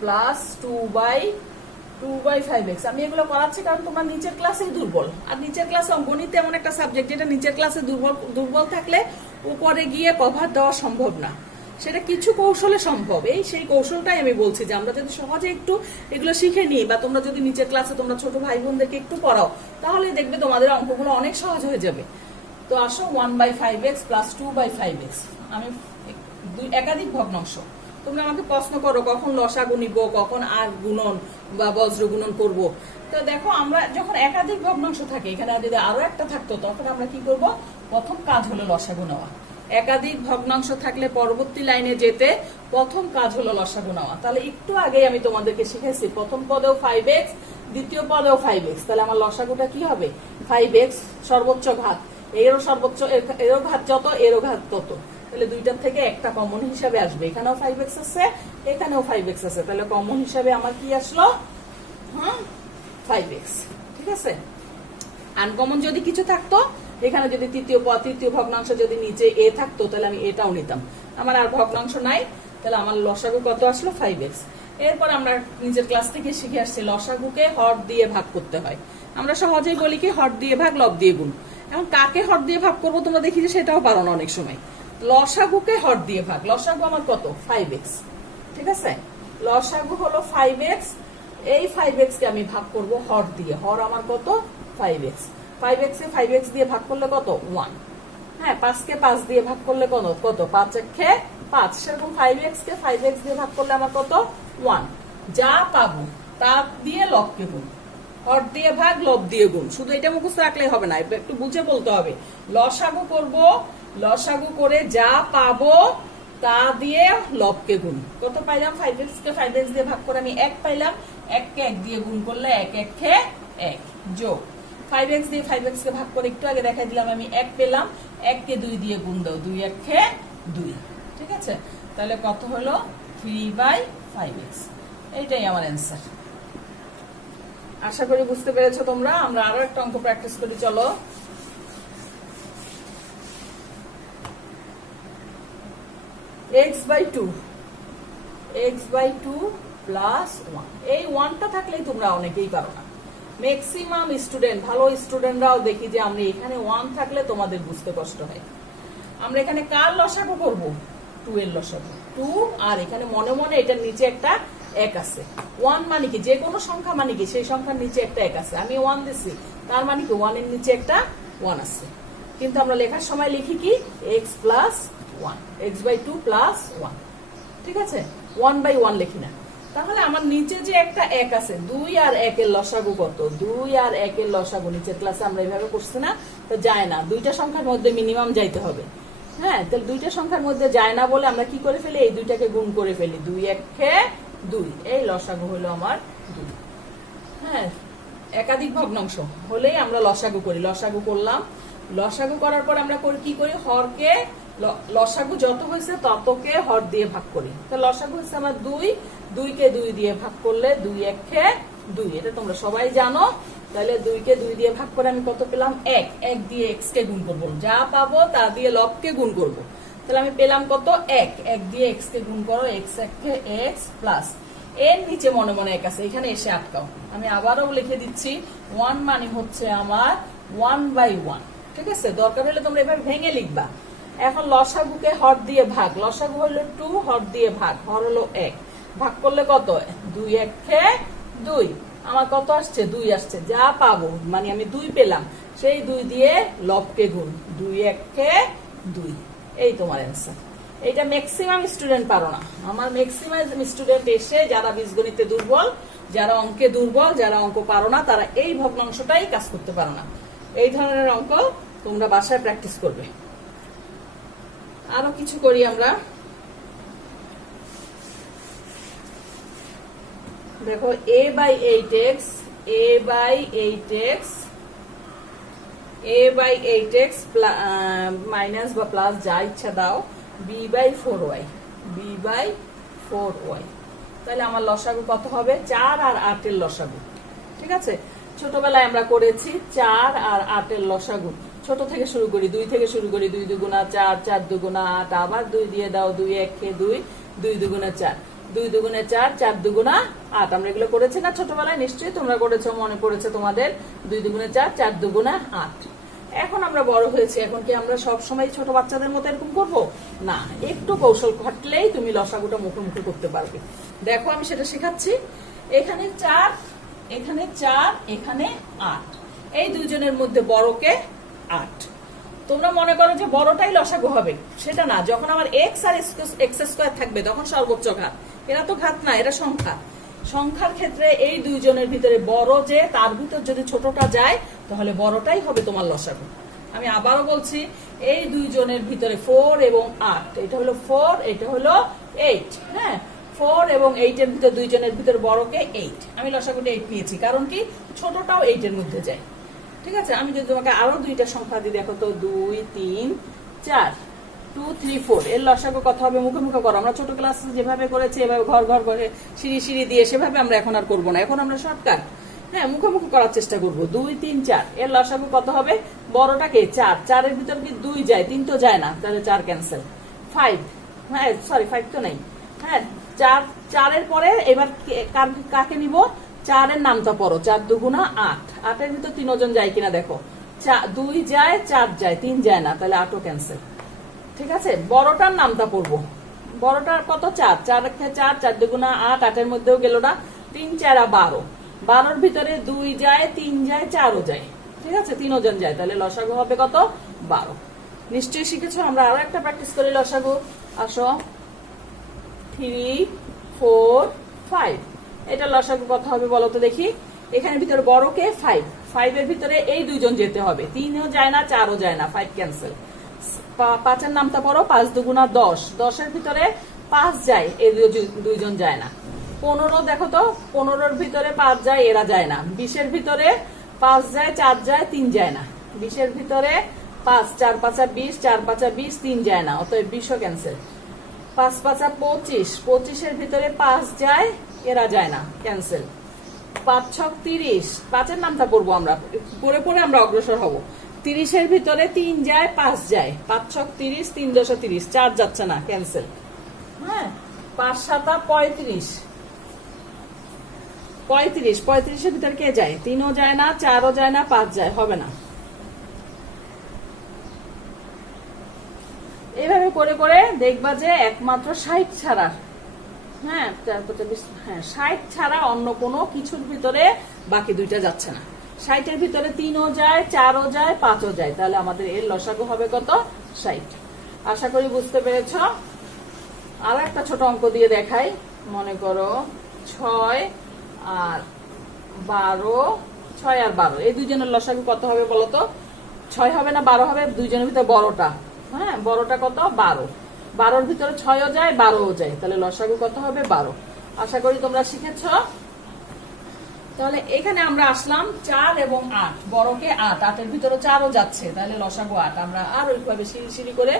প্লাস 2/5x। আমি এগুলো করাচ্ছি কারণ তোমার নিচের ক্লাসেই দুর্বল। আর নিচের ক্লাসে গণিত এমন একটা সাবজেক্ট যেটা নিচের ক্লাসে দুর্বল থাকলে উপরে গিয়ে কভার দেওয়া সম্ভব না। সেটা কিছু কৌশলে সম্ভব। সেই কৌশলটাই আমি বলছি যে আমরা যদি সহজে একটু এগুলো শিখে নিই, বা তোমরা যদি নিচের ক্লাসে তোমরা ছোট ভাই বোনদেরকে একটু পড়াও, তাহলে দেখবে তোমাদের অঙ্কগুলো অনেক সহজ হয়ে যাবে। তো আসো 1/5x প্লাস 2/5x, আমি একাধিক ভগ্নাংশ। তোমরা আমাকে প্রশ্ন করো কখন লসাগু নিব, কখন আর গুণন বা বজ্র গুণন করব। তো দেখো, আমরা যখন একাধিক ভগ্নাংশ থাকে, এখানে যদি আরো একটা থাকতো তখন আমরা কি করব? প্রথম কাজ হলো লসাগু নেওয়া। একাধিক ভগ্নাংশ থাকলে পরবর্তী লাইনে যেতে প্রথম কাজ হলো লসাগু নেওয়া। তাহলে একটু আগে আমি তোমাদেরকে শিখেছি প্রথম পদেও 5x, দ্বিতীয় পদেও 5x, তাহলে আমার লসাগুটা কি হবে? 5x সর্বোচ্চ ঘাত, এরও সর্বোচ্চ, এরও ঘাত যত, এরও ঘাত তত। তাহলে দুইটার থেকে একটা কমন হিসাবে আসবে। এখানেও 5x আছে, এখানেও 5x আছে, তাহলে কমন হিসাবে আমার কি আসলো? 5x, ঠিক ঠিক আছে। আনকমন যদি কিছু থাকতো, এখানে যদি তৃতীয় ভগ্নাংশ যদি নিচে এ থাকতো, তাহলে আমি এটাও নিতাম। আমার আর ভগ্নাংশ নাই, তাহলে আমার লসাগু কত আসলো 5x। এরপর আমরা নিজের ক্লাস থেকে শিখে আসছি লসাগুকে হর দিয়ে ভাগ করতে হয়। আমরা সহজেই বলি কি হর দিয়ে ভাগ, লব দিয়ে গুণ। এখন কাকে হর দিয়ে ভাগ করবো তোমরা দেখি যে সেটাও পারো না অনেক সময়। লসাগুকে হর দিয়ে ভাগ, লসাগু আমার কত 5x, ঠিক আছে। লসাগু হলো 5x, এই 5x কে আমি ভাগ করব হর দিয়ে, হর আমার কত 5x। 5x এ 5x দিয়ে ভাগ করলে কত 1। হ্যাঁ, 5 কে 5 দিয়ে ভাগ করলে কত 5 একে 5। সেরকম 5x কে 5x দিয়ে ভাগ করলে আমার কত 1। যা পাবো তা দিয়ে লবকে গুণ, হর দিয়ে ভাগ লব দিয়ে গুণ। শুধু এটা মুখস্থ রাখলেই হবে না, একটু বুঝে বলতে হবে। লসাগু করব, লসাগু করে যা পাবো তা দিয়ে লবকে গুণ। কত পাইলাম 5x কে 5x দিয়ে ভাগ করে আমি 1 পাইলাম, 1 কে 1 দিয়ে গুণ করলে 1 1 1 যোগ 5x দিয়ে 5x কে ভাগ করে একটু আগে দেখাই দিলাম আমি 1 পেলাম, 1 কে 2 দিয়ে গুণ দাও, 2 1 2, ঠিক আছে। তাহলে কত হলো 3/5x। এইটাই আমার অ্যান্সার। আশা করি বুঝতে পেরেছো তোমরা। আমরা আরো একটা অঙ্ক প্র্যাকটিস করি, চলো। x/2 plus 1। এই 1টা থাকলেই তোমরা অনেকেই পারো না, ম্যাক্সিমাম স্টুডেন্ট, ভালো স্টুডেন্টরাও দেখি যে আমরা এখানে 1 থাকলে তোমাদের বুঝতে কষ্ট হয়। আমরা এখানে কার লসাগু করব 2 এর লসাগু 2, আর এখানে মনে মনে এটার নিচে একটা 1 আছে। 1 মানে কি, যে কোনো সংখ্যা মানে কি সেই সংখ্যার নিচে একটা 1 আছে। আমি 1 দিছি, তার মানে কি 1 এর নিচে একটা 1 আছে। কিন্তু আমরা লেখার সময় লিখি কি x প্লাস 1, x/2 প্লাস 1, ঠিক আছে। 1/1 লিখি না। তাহলে আমার নিচে যে একটা 1 আছে, 2 আর 1 এর লসাগু কত, 2 আর 1 এর লসাগু নিচের ক্লাসে আমরা এইভাবে করছি না, তো যায় না। দুইটা সংখ্যার মধ্যে মিনিমাম যাইতে হবে। হ্যাঁ, তাহলে দুইটা সংখ্যার মধ্যে যায় না বলে আমরা কি করে ফেলি, এই দুইটাকে গুণ করে ফেলি, 2 1 2, এই লসাগু হলো আমার 2। হ্যাঁ, একাধিক ভগ্নাংশ হলেই আমরা লসাগু করি। লসাগু করলাম, লসাগু করার পর আমরা কি করি, হরকে লসাগু যত হয়েছে ততকে হর দিয়ে ভাগ করি। তো লসাগু হচ্ছে আমার 2, 2 কে 2 দিয়ে ভাগ করলে 2 1 2, এটা তোমরা সবাই জানো। তাহলে 2 কে 2 দিয়ে ভাগ করে আমি কত পেলাম 1, 1 দিয়ে x কে গুণ করবো, যা পাবো তা দিয়ে লবকে গুণ করব। তাহলে আমি পেলাম কত 1, 1 দিয়ে x কে গুণ করো, x 1 x প্লাস এর নিচে মনে মনে 1 আছে, এখানে এসে আটকাও। আমি আবারও লিখে দিচ্ছি 1 মানে হচ্ছে আমার 1/1, ঠিক আছে। দরকার হলে তোমরা এভাবে ভেঙে লিখবা। এখন লসাগুকে হর দিয়ে ভাগ, লসাগু হলো 2, হর দিয়ে ভাগ, হর হলো 1, ভাগ করলে কত 2 1 2, আমার কত আসছে 2 আসছে। যা পাবো মানে আমি 2 পেলাম, সেই 2 দিয়ে লবকে গুণ, 2 1 2, এই তোমার অ্যান্সার। এটা ম্যাক্সিমাম স্টুডেন্ট পারো না। আমার ম্যাক্সিমাম স্টুডেন্ট এসে যারা বীজগণিতে দুর্বল, যারা অঙ্কে দুর্বল, যারা অঙ্ক পারো না, তারা এই ভগ্নাংশটাই কাজ করতে পারো না। এই ধরনের অঙ্ক তোমরা বাসায় প্র্যাকটিস করবে। আরো কিছু করি আমরা, দেখো a/8x মাইনাস বা প্লাস যা ইচ্ছা দাও, b/4y, তাহলে আমার লসাগু কত হবে 4 আর 8 এর লসাগু, ঠিক আছে। ছোটবেলায় আমরা করেছি 4 আর 8 এর লসাগু, ছোট থেকে শুরু করি, 2 থেকে শুরু করি, 2 দুগুণা 4, 4 দুগুণা 8, আবার 2 দিয়ে দাও, 2 1 2, 2 দুগুণা 4, 2 দুগুণে 4, 4 দুগুণা 8। আমরা এগুলো করেছি না ছোটবেলায়, নিশ্চয়ই তোমরা করেছো, মনে পড়েছে তোমাদের। 2 দুগুণে 4, 4 দুগুণা 8। এখন আমরা বড় হয়েছি, এখন কি আমরা সব সময় ছোট বাচ্চাদের মতো এরকম করবো না, একটু কৌশল খাটলেই তুমি লসাগুটা মুখোমুখি করতে পারবে। দেখো আমি সেটা শেখাচ্ছি। এখানে 4, এখানে 4, এখানে 8, এই দুইজনের মধ্যে বড়কে 8। তোমরা মনে করো যে বড়টাই লসাগু হবে, সেটা না। যখন আমার x আর x² থাকবে তখন সর্বোচ্চ ঘাত। এরা তো ঘাত না, এরা সংখ্যা। সংখ্যার ক্ষেত্রে এই দুইজনের ভিতরে বড় যে, তার ভিতর যদি ছোটটা যায় তাহলে বড়টাই হবে তোমার লসাগু। আমি আবারও বলছি, এই দুইজনের ভিতরে 4 এবং 8, এটা হলো 4, এটা হলো 8। হ্যাঁ, 4 এবং 8 এর ভিতরে দুইজনের ভিতরে বড়কে 8, আমি লসাগুটা 8 পেয়েছি, কারণ কি ছোটটাও 8 এর মধ্যে যায়, ঠিক আছে। আমি যদি তোমাকে আরো দুইটা সংখ্যা দিই, দেখো তো 2 3 4, 2 3 4, এর লসাগু কত হবে মুখে করো। আমরা ছোট ক্লাসে যেভাবে করেছি এভাবে ঘর ঘর করে সিঁড়ি সিঁড়ি দিয়ে সেভাবে আমরা এখন আর করবো না, এখন আমরা শর্টকাট। হ্যাঁ, মুখোমুখি করার চেষ্টা করব। 2 3 4 এর লসাগু কত হবে? বড়টাকে 4, 4 এর ভিতর কি 2 যায়, 3 তো যায় না, তাহলে 4 ক্যান্সেল। 5, হ্যাঁ সরি 5 তো নাই। হ্যাঁ 4 এর পরে এবার কাকে নিব? 4 এর নামটা পড়ো। 4 দুগুণা 8, 8 এর ভিতর 3 জন যায় কিনা দেখো। 2 যায়, 4 যায়, 3 যায় না, তাহলে 8ও ক্যান্সেল। ঠিক আছে, বড়টার নামটা পড়বো। বড়টার কত? 4, 4 4, 4 দুগুণা 8, 8 এর মধ্যেও গেল না, 3 4 12, 12 ভিতরে 2 যায়, 3 যায়, 4ও যায়। ঠিক আছে, 3 জন যায়, তাহলে লসাগু হবে কত? 12। নিশ্চয়ই শিখেছো। আমরা আরো একটা প্র্যাকটিস করি লসাগু। আসো, 3 4 5, এটা লসাগু কত হবে বলো তো দেখি। এখানে ভিতরে বড়কে 5, 5 এর ভিতরে এই 2 জন যেতে হবে, 3ও যায় না, 4ও যায় না, 5 ক্যান্সেল। 5 এর নামটা পড়ো। 5 দুগুণা 10, 10 এর ভিতরে 5 যায়, এই 2 জন যায় না। 15 দেখো তো, 15 এর ভিতরে 5 যায়, এরা যায় না। 20 এর ভিতরে 5 যায়, 4 যায়, 3 যায় না। 20 এর ভিতরে 5, 4 5 20, 4 5 20, 3 যায় না, অতএব 20ও ক্যান্সেল। 5 5 25, 25 এর ভিতরে 5 যায়, এরা যায় না, ক্যান্সেল। 5 6 30, 5 এর নামটা পড়বো আমরা, পরে পরে আমরা অগ্রসর হব। 30 এর ভিতরে 3 যায়, 5 যায়, 5 6 30, 3 10 30, 4 যাচ্ছে না, ক্যান্সেল। হ্যাঁ, 5 7 35, 35, 35 এর ভিতরে কে যায়? 3ও যায় না, 4ও যায় না, 5 যায়, হবে না। এইভাবে করে করে দেখবা যে একমাত্র 60 ছাড়া, হ্যাঁ 4 5 20, হ্যাঁ 60 ছাড়া অন্য কোনো কিছুর ভিতরে বাকি দুইটা যাচ্ছে না। 60 এর ভিতরে 3ও যায়, 4ও যায়, 5ও যায়, তাহলে আমাদের এর লসাগু হবে কত? 60। আশা করি বুঝতে পেরেছ। আরো একটা ছোট অঙ্ক দিয়ে দেখাই। মনে করো 6 আর 12, 6 আর 12, এই দুইজনের লসাগু কত হবে বলো তো? 6 হবে না 12 হবে? দুইজনের ভিতরে বড়টা, হ্যাঁ বড়টা কত? 12, 12-র ভিতরে 6ও যায়, 12ও যায়, তাহলে লসাগু কত হবে? 12। আশা করি তোমরা শিখেছ। তাহলে এখানে আমরা আসলাম 4 এবং 8, বড়কে 8, 8 এর ভিতরে 4ও যাচ্ছে, তাহলে লসাগু 8। আমরা আর ওইভাবে সিঁড়ি করে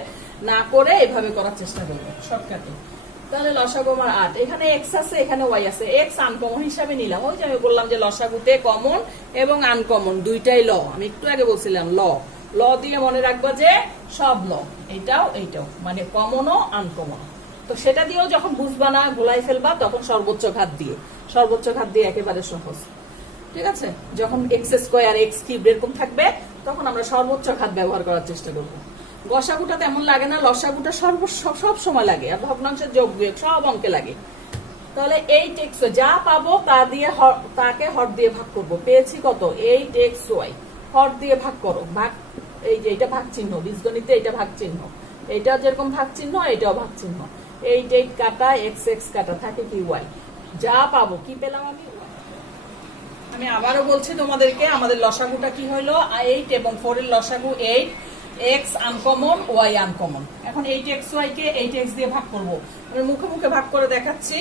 না করে এভাবে করার চেষ্টা করবো শর্টকাটে। তাহলে লসাগু আমার 8। এখানে এক্স আছে, এখানে ওয়াই আছে, এক্স আনকমন হিসাবে নিলাম। ওই যে আমি বললাম যে লসাগুতে কমন এবং আনকমন দুইটাই ল, আমি একটু আগে বলছিলাম ল। ল দিয়ে মনে রাখবা যে সব ল, এইটাও এইটাও, মানে কমনও আনকমন। তো সেটা দিয়েও যখন বুঝবা না, ভুলাই ফেলবা, তখন সর্বোচ্চ ঘাত দিয়ে, সর্বোচ্চ ঘাত দিয়ে একেবারে সহজ। ঠিক আছে, যখন এক্স স্কোয়ার, এক্স কিউব এরকম থাকবে, তখন আমরা সর্বোচ্চ ঘাত ব্যবহার করার চেষ্টা করবো। গসাগুটা তেমন লাগে না, লসাগুটা সব সময় লাগে, আর ভগ্নাংশের যোগ বিয়োগ সব অঙ্কে লাগে। তাহলে 8x যা পাবো তা দিয়ে তাকে হর দিয়ে ভাগ করব। পেয়েছি কত? 8xy, হর দিয়ে ভাগ করো। ভাগ, এই যে এটা ভাগ চিহ্ন, বীজগণিতে এটা ভাগ চিহ্ন, এটা যেরকম ভাগ চিহ্ন, এটাও ভাগ চিহ্ন। 8 8 কাটা, x x কাটা, থাকে কি y। যা পাবো, কি পেলাম আমি আবারও বলছি তোমাদেরকে, আমাদের লসাগুটা কি হইলো? 8 এবং 4 এর লসাগু 8, x আনকমন, y আনকমন। এখন 8xy কে 8x দিয়ে ভাগ করব। আমি মুখে মুখে ভাগ করে দেখাচ্ছি।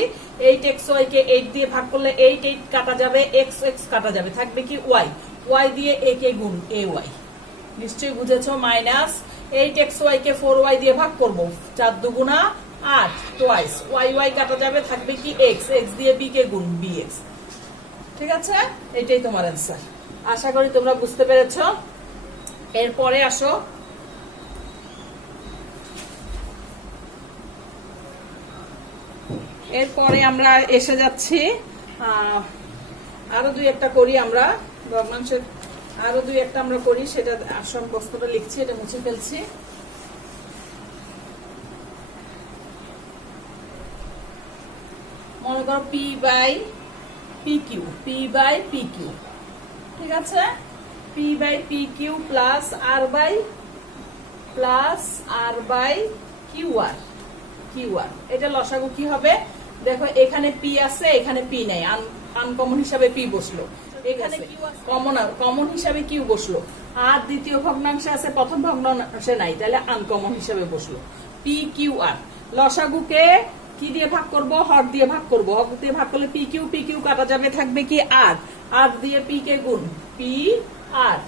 8xy কে 8 দিয়ে ভাগ করলে 8 8 কাটা যাবে, x x কাটা যাবে, থাকবে কি y, y দিয়ে a কে গুণ ay। নিশ্চয়ই বুঝেছো। মাইনাস 8xy কে 4y দিয়ে ভাগ করব, 4 দুগুণা 8, টোয়াইস, y y কাটা যাবে, থাকবে কি x, x দিয়ে b কে গুণ bx। ঠিক আছে, এটাই তোমার অ্যান্সার। আশা করি তোমরা বুঝতে পেরেছো। এরপরে আসো, এরপরে আমরা এসে যাচ্ছি আরো দুই একটা করি আমরা, ভগ্নাংশের আরো দুই একটা আমরা করি। সেটা আসন প্রশ্নটা লিখছি, এটা মুছে ফেলছি। মনে করো P by P Q, P by P Q, ঠিক আছে, P by P Q plus R by Q R, Q R. এটা লসাগু কি হবে? দেখো এখানে পি আছে, এখানে পি নেই, আনকমন হিসাবে পি বসলো। এখানে কমন হিসাবে কিউ বসলো, আর দ্বিতীয় ভগ্নাংশে আছে, প্রথম ভগ্নাংশে নাই, তাহলে আনকমন হিসাবে বসলো। পি কিউ আর লসাগুকে কি দিয়ে ভাগ করব? হর দিয়ে ভাগ করব। হর দিয়ে ভাগ করলে পি কিউ কাটা যাবে, থাকবে কি আর, আর দিয়ে পি কে গুণ, P R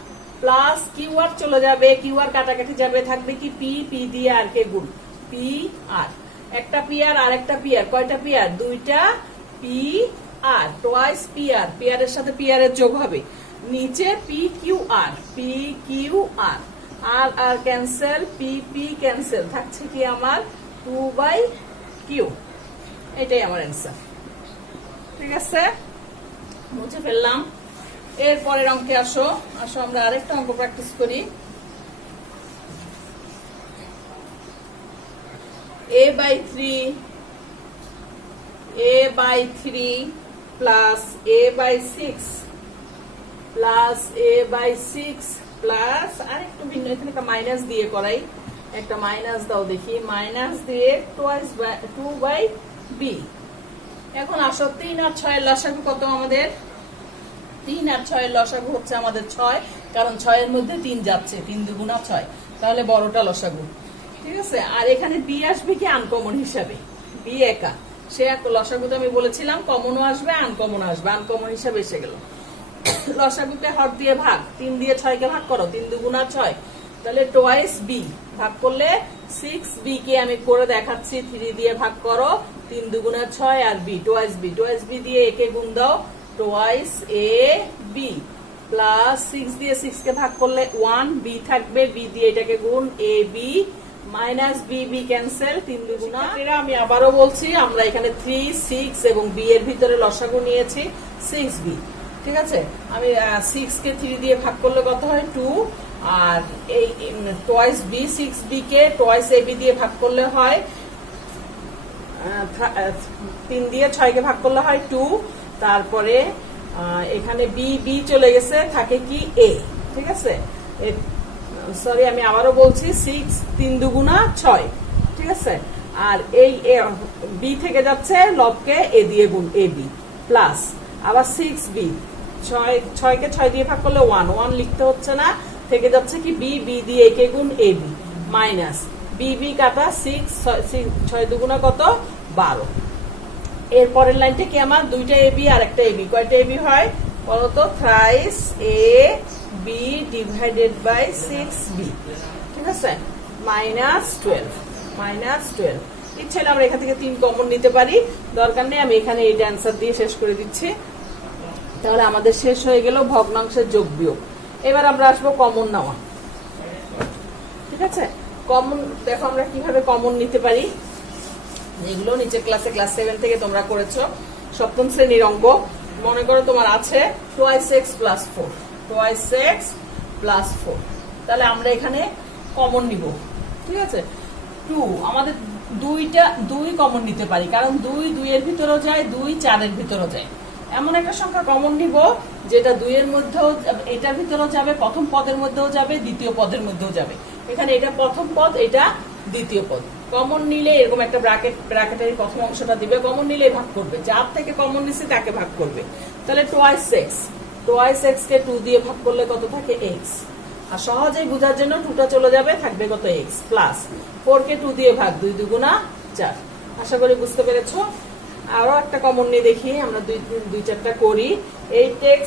plus Q R চলে যাবে, কিউ আর কাটাকাটি যাবে, থাকবে কি পি, পি দিয়ে আর কে গুণ, পি আর। একটা পি আর একটা পি আর, কয়টা পি আর? দুইটা P R twice P R, P R এর সাথে পি আর এর যোগ হবে, নিচে P Q R, P Q R, আর আর ক্যান্সেল, পি পি ক্যান্সেল, থাকছে কি আমার 2/q। এটাই আমার অ্যান্সার। ঠিক আছে, মুছে ফেললাম। এরপরের অঙ্কে আসো আমরা আরেকটা অঙ্ক প্র্যাকটিস করি। a/3 plus a/6 plus a/6 plus আর একটু ভিন্ন, এখানে একটা মাইনাস দিয়ে করাই, একটা মাইনাস দাও দেখি, মাইনাস দিয়ে 2/b। এখন আসো 3 আর 6 এর লসাগু কত আমাদের? 3 আর 6 এর লসাগু হচ্ছে আমাদের 6, কারণ 6 এর মধ্যে 3 যাচ্ছে, 3 দুগুণা 6, তাহলে বড়টা লসাগু। ঠিক আছে, আর এখানে বি আসবে কি আনকমন হিসাবে, বি একা, সে এক লসাগু তো আমি বলেছিলাম কমনও আসবে আনকমন আসবে, আনকমন হিসাবে এসে গেল। লসাগুকে হর দিয়ে ভাগ, 3 দিয়ে 6 কে ভাগ করো, 3 দুগুণা 6, তাহলে টোয়াইস বি, ভাগ করলে 6b কে আমি করে দেখাচ্ছি, 3 দিয়ে ভাগ করো, 3 দুগুণা 6 আর B, twice B, twice B দিয়ে একে গুণ দাও, টোয়াইস এ বি প্লাস 6 দিয়ে 6 কে ভাগ করলে 1, বি থাকবে, বি দিয়ে এটাকে গুণ, A B minus B, B cancel, 3 দুগুণা। আমি আবারও বলছি, আমরা এখানে 3, 6 এবং বি এর ভিতরে লসাগু নিয়েছি 6b। ঠিক আছে, আমি 6 কে 3 দিয়ে ভাগ করলে কত হয় 2, আর এই twice B, 6b K twice A B দিয়ে ভাগ করলে হয় 3 দিয়ে 6 কে ভাগ করলে হয় 2, তারপরে এখানে বি বি চলে গেছে, থাকে কি এ। ঠিক আছে, সরি আমি আবারও বলছি, 6 3 দুগুণা 6। ঠিক আছে, আর এই বি থেকে যাচ্ছে লবকে এ দিয়ে গুণ, এ বি প্লাস আবার 6b, 6 কে 6 দিয়ে ভাগ করলে 1, 1 লিখতে হচ্ছে না, থেকে যাচ্ছে কি বি, বি দিয়ে একে গুণ, A B minus B B কাটা 6, 6 দুগুণা কত 12। এরপরের লাইনটা কি আমার? দুইটা এ বি আর একটা এ বি, কয়টা এ বি হয় বলতো? Thrice A B divided by 6b। ঠিক আছে, -12 ইচ্ছে হলে আমরা এখান থেকে 3 কমন নিতে পারি, দরকার নেই, আমি এখানে এই অ্যান্সার দিয়ে শেষ করে দিচ্ছি। তাহলে আমাদের শেষ হয়ে গেল ভগ্নাংশের যোগ বিয়োগ। এবার আমরা আসবো কমন নেওয়া। ঠিক আছে, কমন দেখো আমরা কিভাবে কমন নিতে পারি, যেগুলো নিচে ক্লাস 7 থেকে তোমরা করেছো, সপ্তম শ্রেণীর অঙ্ক। মনে করো তোমার আছে twice x plus 4, twice x plus 4, তাহলে আমরা এখানে কমন নিব। ঠিক আছে, 2 আমাদের 2 কমন নিতে পারি, কারণ 2 এর ভিতরেও যায়, 2 4 এর ভিতরেও যায়। এমন একটা সংখ্যা কমন নিব যেটা 2 এর মধ্যেও, এটার ভিতরেও যাবে, প্রথম পদের মধ্যেও যাবে, দ্বিতীয় পদের মধ্যেও যাবে। এখানে এটা প্রথম পদ, এটা দ্বিতীয় পদ। কমন নিলে এরকম একটা ব্র্যাকেটের প্রথম অংশটা দিবে, কমন নিলে ভাগ করবে, যার থেকে কমন নিছে তাকে ভাগ করবে। তাহলে টোয়াইস এক্স কে 2 দিয়ে ভাগ করলে কত থাকে? এক্স। আর সহজেই বোঝার জন্য 2টা চলে যাবে, থাকবে কত? এক্স প্লাস 4 কে 2 দিয়ে ভাগ, 2 দুগুণা 4। আশা করি বুঝতে পেরেছো। আরো একটা কমন নিয়ে দেখি, আমরা 2-4টা করি। 8x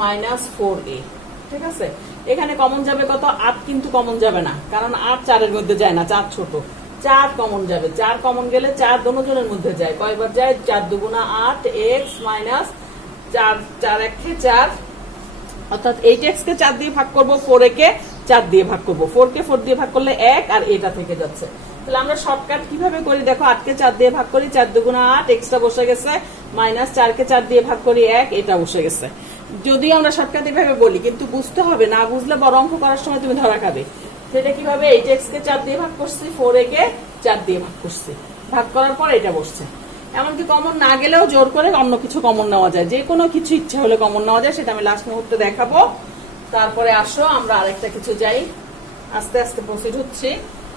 minus 4a। ঠিক আছে, এখানে কমন যাবে কত? 8 কিন্তু কমন যাবে না, কারণ 8 4 এর মধ্যে যায় না, 4 ছোট। 4 কমন যাবে, 4 কমন গেলে 4 দোনোজনের মধ্যে যায়, কয়বার যায়? 4 দুগুণা 8, x মাইনাস 4, 4 1 4, অর্থাৎ 8x কে 4 দিয়ে ভাগ করব, 4a কে 4 দিয়ে ভাগ করব, 4 কে 4 দিয়ে ভাগ করলে 1, আর এটা থেকে যাচ্ছে। তাহলে আমরা শর্টকাট কিভাবে করি দেখো, 8 কে 4 দিয়ে ভাগ করি, 4 দুগুণা 8, এক্সটা বসে গেছে, মাইনাস 4 কে 4 দিয়ে ভাগ করি 1, এটা বসে গেছে। যদি আমরা শর্টকাট এভাবে বলি, কিন্তু বুঝতে হবে, না বুঝলে বড় অঙ্ক করার সময় তুমি ধরা খাবে। সেটা কিভাবে? 8x কে 4 দিয়ে ভাগ করছি, 4a কে 4 দিয়ে ভাগ করছি, ভাগ করার পর এটা বসছে। এমনকি কমন না গেলেও জোর করে অন্য কিছু কমন নেওয়া যায়, যে কোনো কিছু ইচ্ছা হলে কমন নেওয়া যায়, সেটা আমি লাস্ট মুহূর্তে দেখাবো। তারপরে আসো আমরা আরেকটা কিছু যাই, আস্তে আস্তে প্রসিড হচ্ছে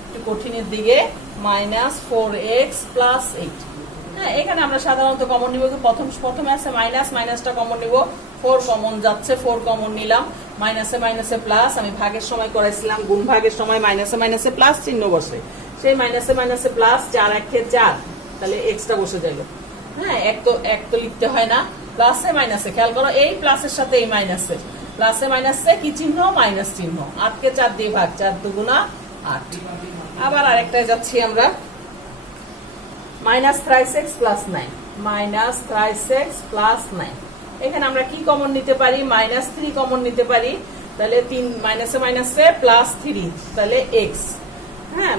একটু কঠিনের দিকে। -4x plus 8। হ্যাঁ, এখানে আমরা সাধারণত কমন নিব, প্রথমে আছে মাইনাসটা কমন নিব, 4 কমন যাচ্ছে, 4 কমন নিলাম, মাইনাসে প্লাস। আমি ভাগের সময় করাইছিলাম, গুণ ভাগের সময় মাইনাসে প্লাস চিহ্ন বসে, সেই মাইনাসে প্লাস, 4 1 4, তাহলে এক্সটা বসে যাবে। হ্যাঁ, এক তো লিখতে হয় না, প্লাসে মাইনাসে, খেয়াল করো এই প্লাসের সাথে এই মাইনাসে, প্লাসে মাইনাসে কি চিহ্ন? মাইনাস চিহ্ন। 8 কে 4 দিয়ে ভাগ, 4 দুগুণা 8। আবার আরেকটায় যাচ্ছি আমরা, minus thrice x plus 9, minus thrice x plus 9। এখানে আমরা কি কমন নিতে পারি? মাইনাস 3 কমন নিতে পারি। তাহলে 3 মাইনাসে মাইনাসে প্লাস 3, তাহলে এক্স। হ্যাঁ,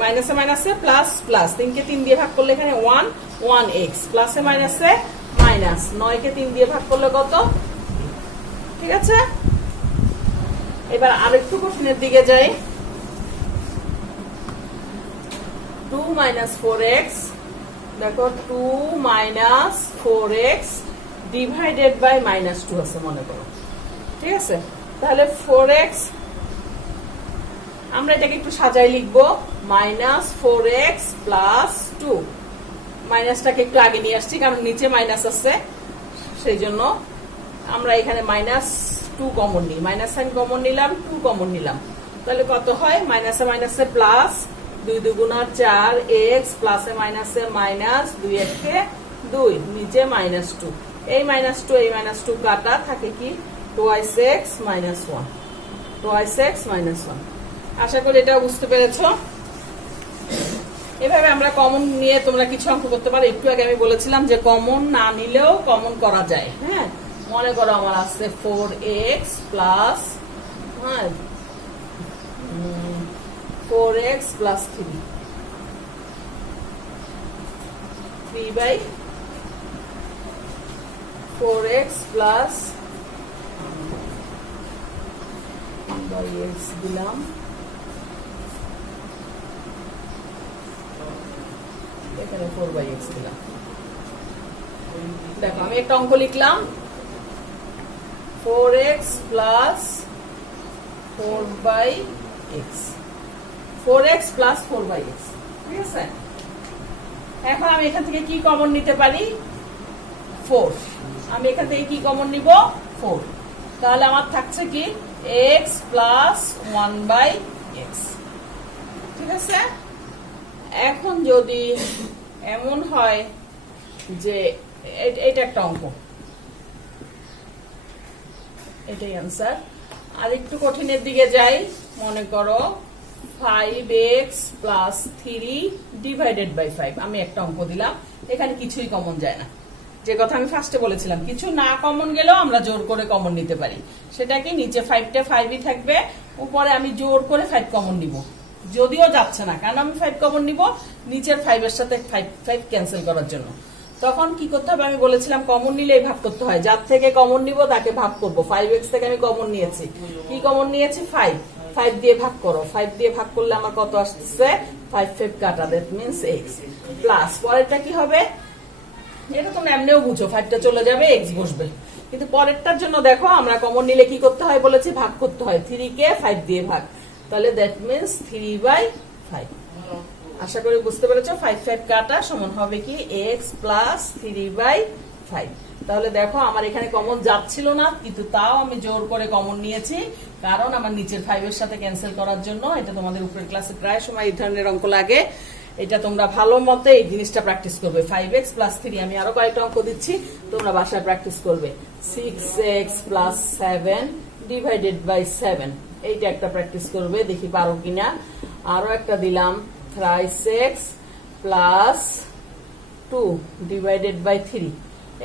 মাইনাসে মাইনাসে প্লাস প্লাস, 3 কে 3 দিয়ে ভাগ করলে এখানে 1, 1 এক্স, প্লাসে মাইনাসে মাইনাস, 9 কে 3 দিয়ে ভাগ করলে কত? ঠিক আছে, এবার আরেকটু কঠিনের দিকে যাই। 2 মাইনাস 4x, দেখো 2 minus 4x divided by minus 2 আছে মনে করো। ঠিক আছে, তাহলে 4x আমরা এটাকে একটু সাজাই লিখবো, মাইনাস 4x প্লাস 2। মাইনাসটাকে একটু আগে নিয়ে আসছি কারণ নিচে মাইনাস আছে, সেই জন্য আমরা এখানে মাইনাস 2 কমন নিই, মাইনাস সাইন কমন নিলাম, 2 কমন নিলাম। তাহলে কত হয়? মাইনাসে মাইনাসে প্লাস, 2 দুগুণা 4 এক্স, প্লাসে মাইনাসে মাইনাস, 2 একে 2, নিচে মাইনাস 2। এই মাইনাস 2 এই মাইনাস 2 কাটা, থাকে কি? Twice x minus 1, twice x minus 1। আশা করি এটা বুঝতে পেরেছো। এভাবে আমরা কমন নিয়ে তোমরা কিছু অঙ্ক করতে পারো। একটু আগে আমি বলেছিলাম যে কমন না নিলেও কমন করা যায়। হ্যাঁ, মনে করো আমার আছে 4x প্লাস, হ্যাঁ 4x plus 3 by 4x plus x দিলাম, এখানে 4/x দিলাম। দেখো আমি একটা অঙ্ক লিখলাম, 4x plus 4/x, 4x plus 4/x। ঠিক আছে, এখন আমি এখান থেকে কি কমন নিতে পারি? 4। আমি এখান থেকে কি কমন নিব? 4। তাহলে আমার থাকছে কি? x plus 1/x। ঠিক আছে, এখন যদি এমন হয় যে এটা একটা অঙ্ক, এটাই আনসার। আর একটু কঠিনের দিকে যাই, মনে করো 5x প্লাস 3 ডিভাইডেড বাই 5। আমি একটা অঙ্ক দিলাম, এখানে কিছুই কমন যায় না। যে কথা আমি ফার্স্টে বলেছিলাম, কিছু না কমন গেলেও আমরা জোর করে কমন নিতে পারি। সেটা কি? নিচে 5টা 5ই থাকবে, উপরে আমি জোর করে 5 কমন নিব, যদিও যাচ্ছে না কারণ আমি 5 কমন নিব নিচের 5 এর সাথে 5 ক্যান্সেল করার জন্য। তখন কি করতে হবে? আমি বলেছিলাম কমন নিলেই ভাগ করতে হয়, যার থেকে কমন নিব তাকে ভাগ করব। 5x থেকে আমি কমন নিয়েছি, কি কমন নিয়েছি? 5, 5 দিয়ে ভাগ করো, 5 দিয়ে ভাগ করলে আমার কত আসছে? 5 5 কাটা, দ্যাট মিন্স x প্লাস, পরেরটা কি হবে? এটা তোমরা এমনিও বুঝো, 5টা চলে যাবে, x বসবে। কিন্তু পরেরটার জন্য দেখো আমরা কমন নিলে কি করতে হয় বলেছি? ভাগ করতে হয়, 3 কে 5 দিয়ে ভাগ, তাহলে দ্যাট মিন্স 3/5। আশা করি বুঝতে পেরেছো। 5 5 কাটা সমান হবে কি? x plus 3/5। তাহলে দেখো আমার এখানে কমন যাচ্ছিল না, কিন্তু তাও আমি জোর করে কমন নিয়েছি, কারণ আমার নিচের 5 এর সাথে ক্যান্সেল করার জন্য। এটা তোমাদের উপরের ক্লাসে প্রায় সময় এই ধরনের অঙ্ক লাগে, এটা তোমরা ভালো মতে এই জিনিসটা প্র্যাকটিস করবে। 5x প্লাস 3, আমি আরো কয়েকটা অঙ্ক দিচ্ছি, তোমরা বাসায় প্র্যাকটিস করবে। 6x প্লাস 7 ডিভাইডেড বাই 7, এইটা একটা প্র্যাকটিস করবে, দেখি পারো কিনা। আরো একটা দিলাম, 3x প্লাস 2 ডিভাইডেড বাই 3।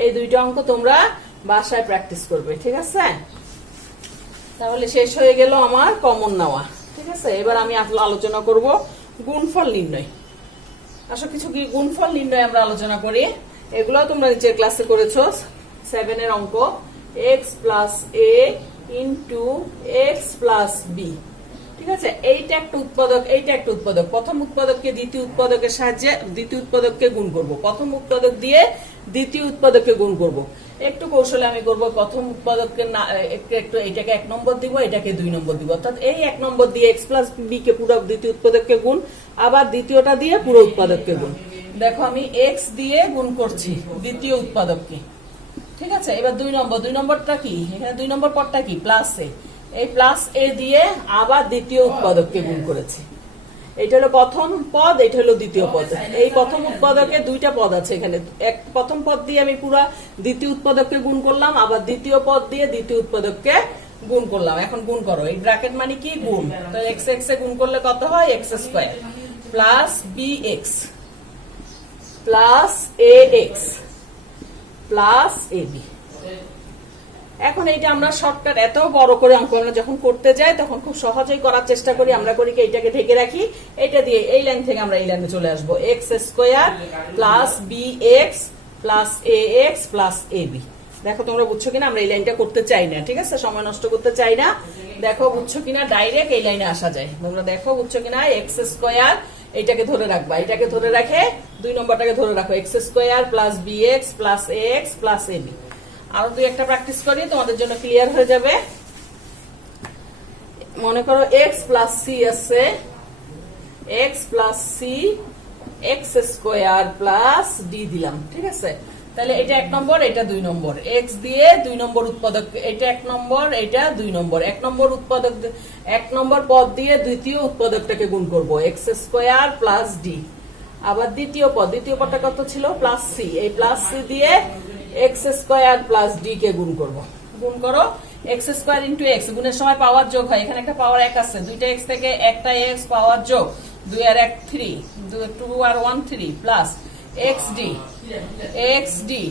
এই দুইটা অঙ্ক তোমরা বাসায় প্র্যাকটিস করবে। ঠিক আছে, তাহলে শেষ হয়ে গেল আমার কমন নেওয়া। ঠিক আছে, এবার আমি আলোচনা করব গুণফল নির্ণয়। আসলে কিছু কি গুণফল নির্ণয় আমরা আলোচনা করি, এগুলো তোমরা নিচের ক্লাসে করেছো। 7 এর অঙ্ক, x plus a into x plus B. ঠিক আছে, এইটা একটা উৎপাদক, এইটা একটা উৎপাদক। প্রথম উৎপাদককে দ্বিতীয় উৎপাদকের সাহায্যে দ্বিতীয় উৎপাদককে গুণ করব, প্রথম উৎপাদক দিয়ে দ্বিতীয় উৎপাদককে গুণ করব। একটু কৌশলে আমি করব, প্রথম উৎপাদককে একটু এটাকে 1 নম্বর দিব, এটাকে 2 নম্বর দিব। অর্থাৎ এই 1 নম্বর দিয়ে x প্লাস বি কে পুরো দ্বিতীয় উৎপাদককে গুণ, আবার দ্বিতীয়টা দিয়ে পুরো উৎপাদককে গুণ। দেখো আমি x দিয়ে গুণ করছি দ্বিতীয় উৎপাদককে। ঠিক আছে, এবার 2 নম্বর, 2 নম্বরটা কি? এখানে 2 নম্বর পদটা কি? প্লাস এ। এই প্লাস এ দিয়ে আবার দ্বিতীয় উৎপাদককে গুণ করেছি। এটা হলো প্রথম পদ, এটা হলো দ্বিতীয় পদ। এই প্রথম উৎপাদকে 2টা পদ আছে এখানে, প্রথম পদ দিয়ে আমি পুরো দ্বিতীয় উৎপাদককে গুণ করলাম, আবার দ্বিতীয় পদ দিয়ে দ্বিতীয় উৎপাদককে গুণ করলাম। এখন গুণ করো, এই ব্র্যাকেট মানে কি? গুণ। তো x x এ গুণ করলে কত হয়? x square plus bx plus ax plus ab। এখন এইটা আমরা শর্টকাট এত বড় করে অঙ্ক আমরা যখন করতে যাই তখন খুব সহজেই করার চেষ্টা করি। আমরা করি কি এইটাকে ঢেকে রাখি, এটা দিয়ে এই লাইন থেকে আমরা এই লাইনে চলে আসবো, X square plus B X plus A X plus A B. দেখো তোমরা বুঝছো কিনা, আমরা এই লাইনটা করতে চাই না, ঠিক আছে, সময় নষ্ট করতে চাই না। দেখো বুঝছো কিনা, ডাইরেক্ট এই লাইনে আসা যায়। তোমরা দেখো বুঝছো কিনা, এক্স স্কোয়ার এইটাকে ধরে রাখবা, এটাকে ধরে রাখে 2 নম্বরটাকে ধরে রাখো, X square plus B X plus A X plus A B. আরো 2-1টা প্র্যাকটিস করি, তোমাদের জন্য ক্লিয়ার হয়ে যাবে। মনে করো এক্স প্লাস সি আছে, x plus C x square plus D দিলাম, ঠিক আছে। তাহলে এটা 1 নম্বর, এটা 2 নম্বর, এক্স দিয়ে 2 নম্বর উৎপাদক, এটা 1 নম্বর, এটা 2 নম্বর, 1 নম্বর উৎপাদক, 1 নম্বর পদ দিয়ে দ্বিতীয় উৎপাদকটাকে গুণ করব, এক্স স্কোয়ার প্লাস ডি। আবার দ্বিতীয় পদটা কত ছিল, প্লাস সি, এই প্লাস সি দিয়ে এক্স স্কোয়ার প্লাস ডি কে গুণ করব। গুণ করো, এক্স স্কোয়ার ইন্টু এক্স, গুণের সময় পাওয়ার যোগ হয়, এখানে একটা পাওয়ার 1 আছে, 2টা এক্স থেকে একটা এক্স পাওয়ার যোগ, 2 আর 1 3, 2 আর 1 3 plus X D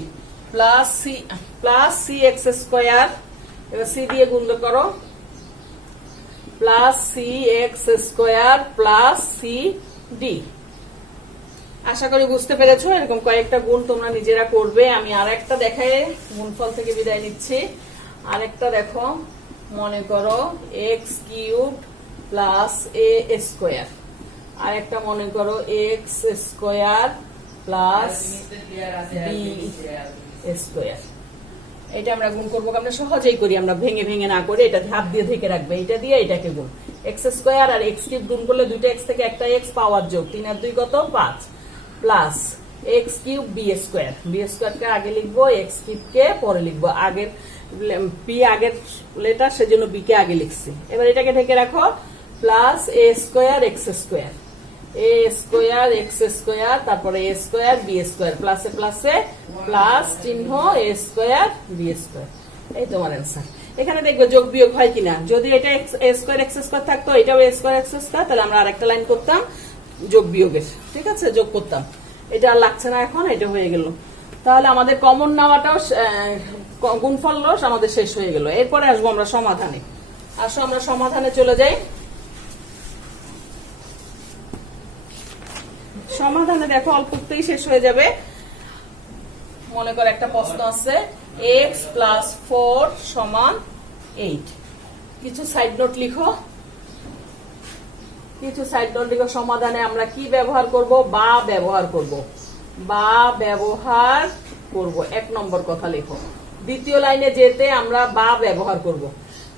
plus C x square, এবার সি দিয়ে গুণ করো, plus C x square plus C D. আশা করি বুঝতে পেরেছো। এরকম কয়েকটা গুণ তোমরা নিজেরা করবে। আমি আরেকটা দেখাই, গুণফল থেকে বিদায় নিচ্ছি। আরেকটা দেখো, মনে করো x cube plus A square, আরেকটা মনে করো x square plus B square. এটা আমরা গুণ করবো, আমরা সহজেই করি, আমরা ভেঙে ভেঙে না করে এটা হাত দিয়ে ঢেকে রাখবে, এটা দিয়ে এটাকে গুণ, এক্স স্কোয়ার আর এক্স কিউব গুণ করলে 2টা এক্স থেকে একটা এক্স পাওয়ার যোগ, 3 আর 2 কত 5 প্লাস এক্স কিউব বি স্কোয়ারকে আগে লিখবো, এক্স কিউবকে পরে লিখবো, আগের বি আগের লেটার সেজন্য বি কে আগে লিখছি। এবার এটাকে ঢেকে রাখো, plus A square x square তারপরে এ স্কোয়ার বি স্কোয়ার, প্লাসে প্লাসে প্লাস চিহ্ন এ স্কোয়ার বি স্কোয়ার। এই তোমার অ্যান্সার। এখানে দেখবে যোগ বিয়োগ হয় কিনা, যদি এটা এ স্কোয়ার এক্স স্কোয়ার থাকতো, এটাও এ স্কোয়ার এক্স স্কোয়ার, তাহলে আমরা আরেকটা লাইন করতাম যোগ বিয়োগের, ঠিক আছে, যোগ করতাম। এটা আর লাগছে না, এখন এটা হয়ে গেল। তাহলে আমাদের কমন নেওয়াটাও, গুণফল রস আমাদের শেষ হয়ে গেল। এরপরে আসবো আমরা সমাধানে। আসো আমরা সমাধানে চলে যাই। সমাধানে দেখো অল্পতেই শেষ হয়ে যাবে। মনে করো একটা প্রশ্ন আছে, এক্স প্লাস 4 সমান 8। কিছু সাইড নোট লিখো, সমাধানে আমরা কি ব্যবহার করব, বা ব্যবহার করব, 1 নম্বর কথা লিখো। দ্বিতীয় লাইনে যেতে আমরা বা ব্যবহার করব,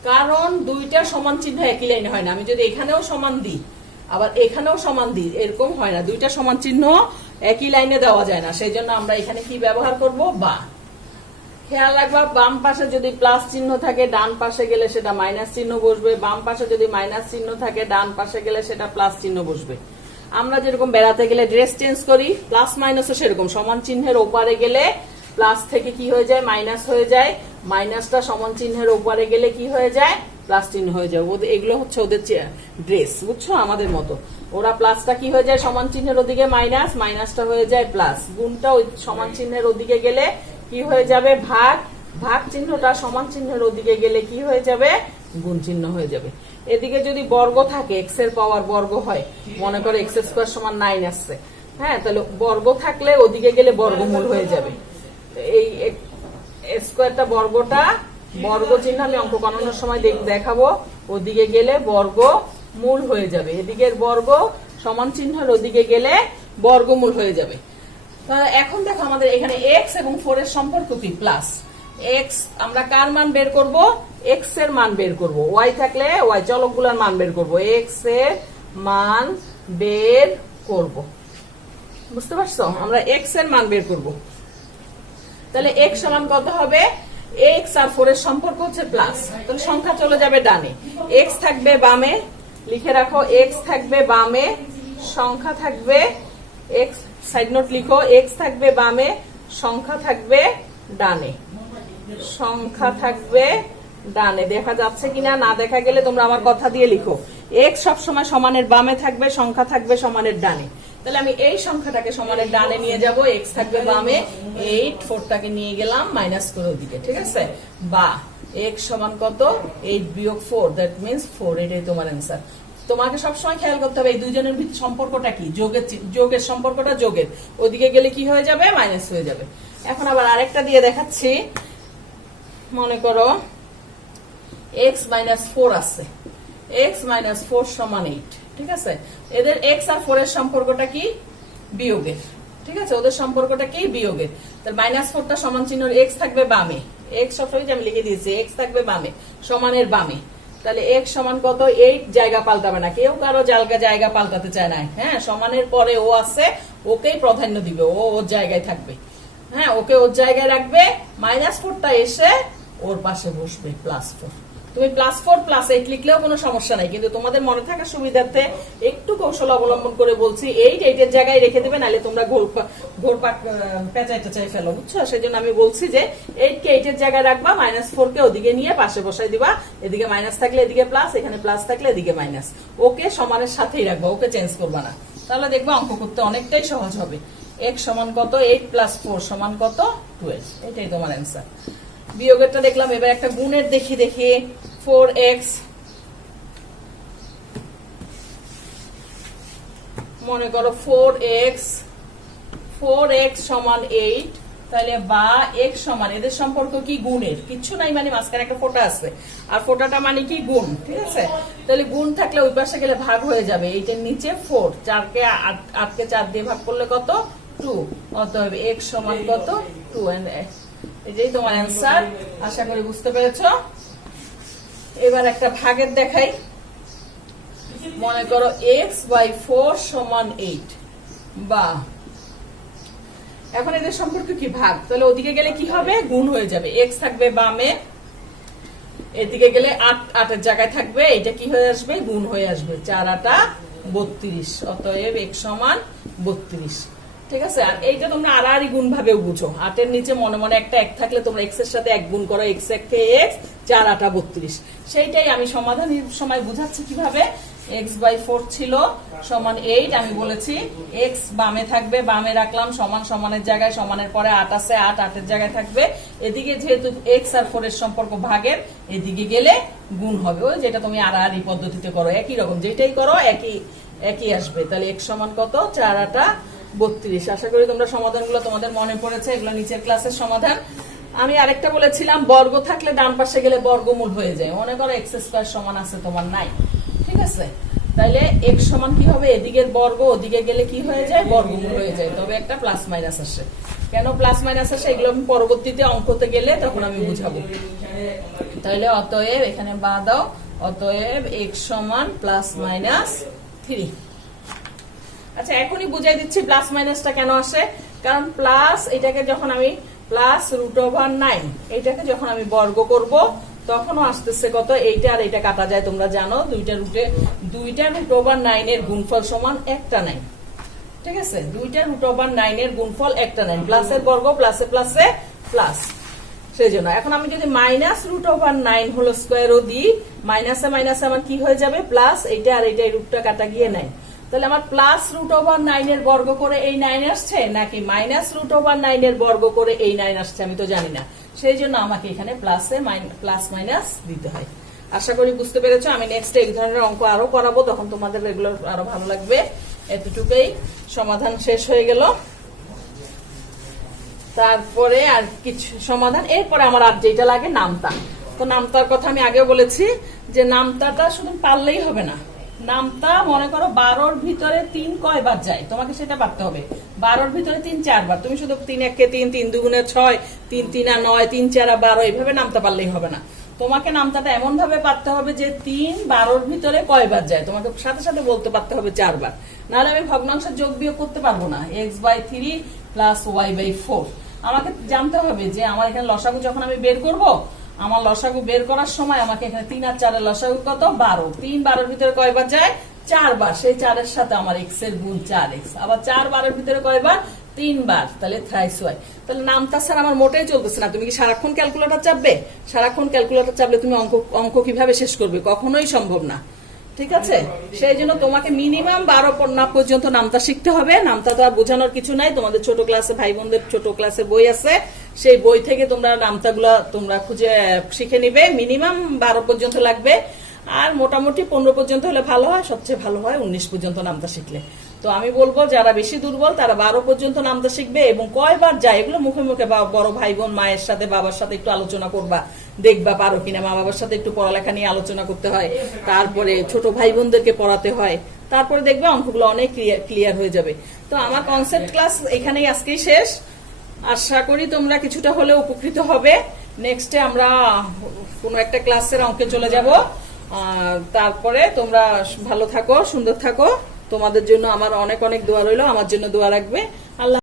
কারণ 2টা সমান চিহ্ন একই লাইনে হয় না। আমি যদি এখানেও সমান দিই আবার এখানেও সমান দিই, এরকম হয় না, 2টা সমান চিহ্ন একই লাইনে দেওয়া যায় না। সেই জন্য আমরা এখানে কি ব্যবহার করব, বা। খেয়াল রাখবা, বাম পাশে যদি প্লাস চিহ্ন থাকে, ডান পাশে গেলে সেটা মাইনাস চিহ্ন বসবে, বাম পাশে যদি মাইনাস চিহ্ন থাকে, ডান পাশে গেলে সেটা প্লাস চিহ্ন বসবে। আমরা যেরকম বেড়াতে গেলে ড্রেস চেঞ্জ করি, প্লাস মাইনাসও সেরকম, সমান চিহ্নের ওপারে গেলে প্লাস থেকে কি হয়ে যায়, মাইনাস হয়ে যায়, মাইনাসটা সমান চিহ্নের ওপারে গেলে কি হয়ে যায়, প্লাস চিহ্ন হয়ে যায়। এগুলো হচ্ছে ওদের ড্রেস, বুঝছো, আমাদের মতো। ওরা প্লাসটা কি হয়ে যায়, সমান চিহ্নের ওদিকে মাইনাস, মাইনাসটা হয়ে যায় প্লাস, গুণটা ওই সমান চিহ্নের ওদিকে গেলে কি হয়ে যাবে, ভাগ, ভাগ চিহ্নটা সমান চিহ্নের ওদিকে গেলে কি হয়ে যাবে, গুণ চিহ্ন হয়ে যাবে। এদিকে যদি বর্গ থাকে, এক্স এর পাওয়ার বর্গ হয়, মনে করো এক্স স্কোয়ার সমান 9 আসছে, হ্যাঁ, তাহলে বর্গ থাকলে ওদিকে গেলে বর্গমূল হয়ে যাবে। এই স্কোয়ারটা বর্গটা বর্গ চিহ্ন আমি অঙ্ক বানানোর সময় দেখাবো, ওদিকে গেলে বর্গ মূল হয়ে যাবে, এদিকের বর্গ সমান চিহ্নের ওদিকে গেলে বর্গমূল হয়ে যাবে। এখন দেখো আমাদের এখানে এক্স এবং 4 এর সম্পর্ক কি, প্লাস এক্স, আমরা কার মান বের করব, এক্স এর মান বের করব, ওয়াই থাকলে ওয়াই চলকগুলোর মান বের করব, এক্স এর মান বের করব, বুঝতে পারছো, আমরা এক্স এর মান বের করব। তাহলে এক্স সমান কত হবে, এক্স আর 4 এর সম্পর্ক হচ্ছে প্লাস, তাহলে সংখ্যা চলে যাবে ডানে, এক্স থাকবে বামে, লিখে রাখো, এক্স থাকবে বামে, সংখ্যা থাকবে, এক্স সাইড নোট লিখো, এক্স থাকবে বামে, সংখ্যা থাকবে ডানে, সংখ্যা থাকবে ডানে। দেখা যাচ্ছে কিনা, না দেখা গেলে তোমরা আমার কথা দিয়ে লিখো, এক্স সবসময় সমানের বামে থাকবে, সংখ্যা থাকবে সমানের ডানে। তাহলে আমি এই সংখ্যাটাকে সমানের ডানে নিয়ে যাব, এক্স থাকবে বামে, 8 4টাকে নিয়ে গেলাম মাইনাস করে ওদিকে, ঠিক আছে, বা এক্স সমান কত 8 বিয়োগ 4, দ্যাট মিন্স 4, এটাই তোমার অ্যান্সার। তোমাকে সবসময় খেয়াল করতে হবে এই দুইজনের সম্পর্কটা কি, যোগের সম্পর্কটা যোগের, ওদিকে গেলে কি হয়ে যাবে, মাইনাস হয়ে যাবে। এখন আবার আরেকটা দিয়ে দেখাচ্ছি, মনে করো x মাইনাস 4 আছে, x মাইনাস 4 সমান 8, ঠিক আছে, এদের x আর 4 এর সম্পর্কটা কি, বিয়োগের, ঠিক আছে, ওদের সম্পর্কটা কি, বিয়োগের। তাহলে মাইনাস 4টা সমান চিহ্ন x থাকবে বামে, x সবসময় আমি লিখে দিয়েছি, x থাকবে বামে, সমানের বামে, তাহলে x সমান কত 8, জায়গা পাল্টাবে না, কেউ কারো জায়গা পাল্টাতে চায় না, হ্যাঁ, সমানের পরে ও আছে, ওকেই প্রাধান্য দিবে, ও ওর জায়গায় থাকবে, হ্যাঁ, ওকে ওর জায়গায় রাখবে, মাইনাস 4টা এসে ওর পাশে বসবে +4। তুমি +4 +8 লিখলেও কোনো সমস্যা নাই, কিন্তু তোমাদের মনে থাকার সুবিধার্থে একটু কৌশল অবলম্বন করে বলছি, 8 এর জায়গায় রেখে দেবে, নাহলে তোমরা ঘোরপাক পেঁচাই ফেলো, বুঝছো, সেজন্য আমি বলছি যে 8 কে 8 এর জায়গায় রাখবা, -4 কে ওদিকে নিয়ে পাশে বসাই দিবা, এদিকে মাইনাস থাকলে এদিকে প্লাস, এখানে প্লাস থাকলে এদিকে মাইনাস, ওকে সমানের সাথেই রাখবা, ওকে চেঞ্জ করবা না, তাহলে দেখবা অঙ্ক করতে অনেকটাই সহজ হবে। x সমান কত 8 + 4 সমান কত 12, এটাই তোমার অ্যান্সার। বিয়োগেরটা দেখলাম, এবার একটা গুণের দেখি 4x, মনে করো 4x সমান 8, তাহলে বা x সমান, এদের সম্পর্ক কি, গুণের, কিচ্ছু নাই, মানে মাঝখানে একটা ফোঁটা আছে, আর ফোঁটাটা মানে কি, গুণ, ঠিক আছে, তাহলে গুণ থাকলে ওই পাশে গেলে ভাগ হয়ে যাবে, এইটার নিচে 4, 4কে 8কে 4 দিয়ে ভাগ করলে কত 2, অতএব x সমান কত 2, এটাই তোমার অ্যান্সার। আশা করি বুঝতে পেরেছো। এবার একটা ভাগের দেখাই, মনে করো x/4 সমান 8, বা এখন এদের সম্পর্ক কি, ভাগ, তাহলে ওদিকে গেলে কি হবে, গুণ হয়ে যাবে, x থাকবে বামে, এদিকে গেলে 8 এর জায়গায় থাকবে, এটা কি হয়ে আসবে, গুণ হয়ে আসবে, 4 8 32, অতএব x সমান 32, ঠিক আছে। আর এইটা তোমরা আড়াআড়ি গুণ ভাবে বুঝো, 8 এর নিচে মনে মনে একটা 1 থাকলে তোমরা x এর সাথে 1 গুণ করো, x 1 কে x, 4 8 32, সেইটাই আমি সমাধানের সময় বুঝাচ্ছি কিভাবে। x/4 ছিল সমান 8, আমি বলেছি x বামে থাকবে, বামে রাখলাম, সমান সমানের জায়গায়, সমানের পরে 8 আছে, 8 8 এর জায়গায় থাকবে, এদিকে যেহেতু x আর 4 এর সম্পর্ক ভাগের, এদিকে গেলে গুণ হবে, ওই যেটা তুমি আড়াআড়ি পদ্ধতিতে করো, একই রকম যেটাই করো একই আসবে। তাহলে x সমান কত 4 8 32। আশা করি তোমরা সমাধানগুলো তোমাদের মনে পড়েছে, এগুলো নিচের ক্লাসের সমাধান। আমি আরেকটা বলেছিলাম, বর্গ থাকলে ডান পাশে গেলে বর্গমূল হয়ে যায়, মনে করো x² সমান আছে, তোমার নাই, ঠিক আছে, তাহলে x সমান কি হবে, এদিকের বর্গ ওদিকে গেলে কি হয়ে যায়, বর্গমূল হয়ে যায়, তবে একটা প্লাস মাইনাস আসে। কেন প্লাস মাইনাস আসে এগুলো আমি পরবর্তীতে অঙ্কতে গেলে তখন আমি বুঝাবো। তাহলে অতএব এখানে বা দাও, অতএব x সমান +-3। আচ্ছা, এখনই বুঝাই দিচ্ছি প্লাস মাইনাসটা কেন আসে। কারণ প্লাস, এটাকে যখন আমি +√9, এটাকে যখন আমি বর্গ করব তখনও আসতেছে কত, এইটা আর এটা কাটা যায়, তোমরা জানো, দুইটা √9 এর গুণফল সমান একটা 9, ঠিক আছে, দুইটা √9 এর গুণফল একটা 9, প্লাসের বর্গ প্লাসে প্লাসে প্লাস, সেই জন্য এখন আমি যদি -√9 হোল স্কয়ারও দিই, মাইনাসে মাইনাসে আমার কি হয়ে যাবে, প্লাস, এইটা আর এইটা রুটটা কাটা গিয়ে 9, তাহলে আমার +√9 এর বর্গ করে এই 9 আসছে, নাকি -√9 এর বর্গ করে এই 9 আসছে, আমি তো জানি না, সেই জন্য আমাকে এখানে প্লাস মাইনাস দিতে হয়। আশা করি বুঝতে পেরেছো। আমি নেক্সট এই ধরনের অঙ্ক আরো করাবো, তখন তোমাদের রেগুলার আরো ভালো লাগবে। এতটুকুই, সমাধান শেষ হয়ে গেল। তারপরে আর কিছু সমাধান, এরপরে আমার আর যেটা লাগে নামতা। তো নামতার কথা আমি আগেও বলেছি যে নামতাটা শুধু পারলেই হবে না, নামতা মনে করো 12-র ভিতরে 3 কয়বার যায় তোমাকে সেটা পারতে হবে। 12-র ভিতরে 3 4 বার, তুমি শুধু 3 1 কে 3, 3 2 6, 3 3 9, 3 4 12 এইভাবে নামতা পারলেই হবে না। তোমাকে নামতাটা এমন ভাবে পারতে হবে যে 3 12-র ভিতরে কয়বার যায় তোমাকে সাথে সাথে বলতে পারতে হবে 4 বার, নাহলে আমি ভগ্নাংশের যোগ বিয়োগ করতে পারবো না। x/3 + y/4 আমাকে জানতে হবে যে আমার এখানে লসাগু যখন আমি বের করব, আমার লসাগু বের করার সময় আমাকে এখানে 3 আর 4 এর লসাগু কত 12, 3 12-র ভিতরে কয়বার যায় 4 বার, সেই 4 এর সাথে আমার x এর গুণ 4x, আবার 4 12-এর ভিতরে কয়বার 3 বার, তাহলে থ্রাইস y। তাহলে নামতা স্যার আমার মোটেই চলতেছে না। তুমি কি সারাক্ষণ ক্যালকুলেটর চাপবে? সারাক্ষণ ক্যালকুলেটর চাপলে তুমি অঙ্ক কিভাবে শেষ করবে? কখনোই সম্ভব না। ঠিক আছে, সেই জন্য তোমাকে মিনিমাম 12 না পর্যন্ত নামতা শিখতে হবে। নামতা তো আর বোঝানোর কিছু নাই, তোমাদের ছোট ক্লাসে ভাই বোনদের ছোট ক্লাসের বই আছে, সেই বই থেকে তোমরা নামতাগুলা তোমরা খুঁজে শিখে নিবে। মিনিমাম 12 পর্যন্ত লাগবে, আর মোটামুটি 15 পর্যন্ত হলে ভালো হয়, সবচেয়ে ভালো হয় 19 পর্যন্ত নামতা শিখলে। তো আমি বলবো যারা বেশি দুর্বল তারা 12 পর্যন্ত নামতা শিখবে, এবং কয়বার যায় এগুলো মুখে মুখে বড় ভাই বোন মায়ের সাথে বাবার সাথে একটু আলোচনা করবা, দেখবা পারো কিনা। মা বাবার সাথে একটু পড়ালেখা নিয়ে আলোচনা করতে হয়, তারপরে ছোট ভাই বোনদেরকে পড়াতে হয়, তারপরে দেখবে অঙ্কগুলো অনেক ক্লিয়ার হয়ে যাবে। তো আমার কনসেপ্ট ক্লাস এখানেই আজকেই শেষ। আশা করি তোমরা কিছুটা হলেও উপকৃত হবে। নেক্সটে আমরা কোনো একটা ক্লাসের অঙ্কে চলে যাব। তারপরে তোমরা ভালো থাকো, সুন্দর থাকো। তোমাদের জন্য আমার অনেক অনেক দোয়া রইলো, আমার জন্য দোয়া রাখবে। আল্লাহ।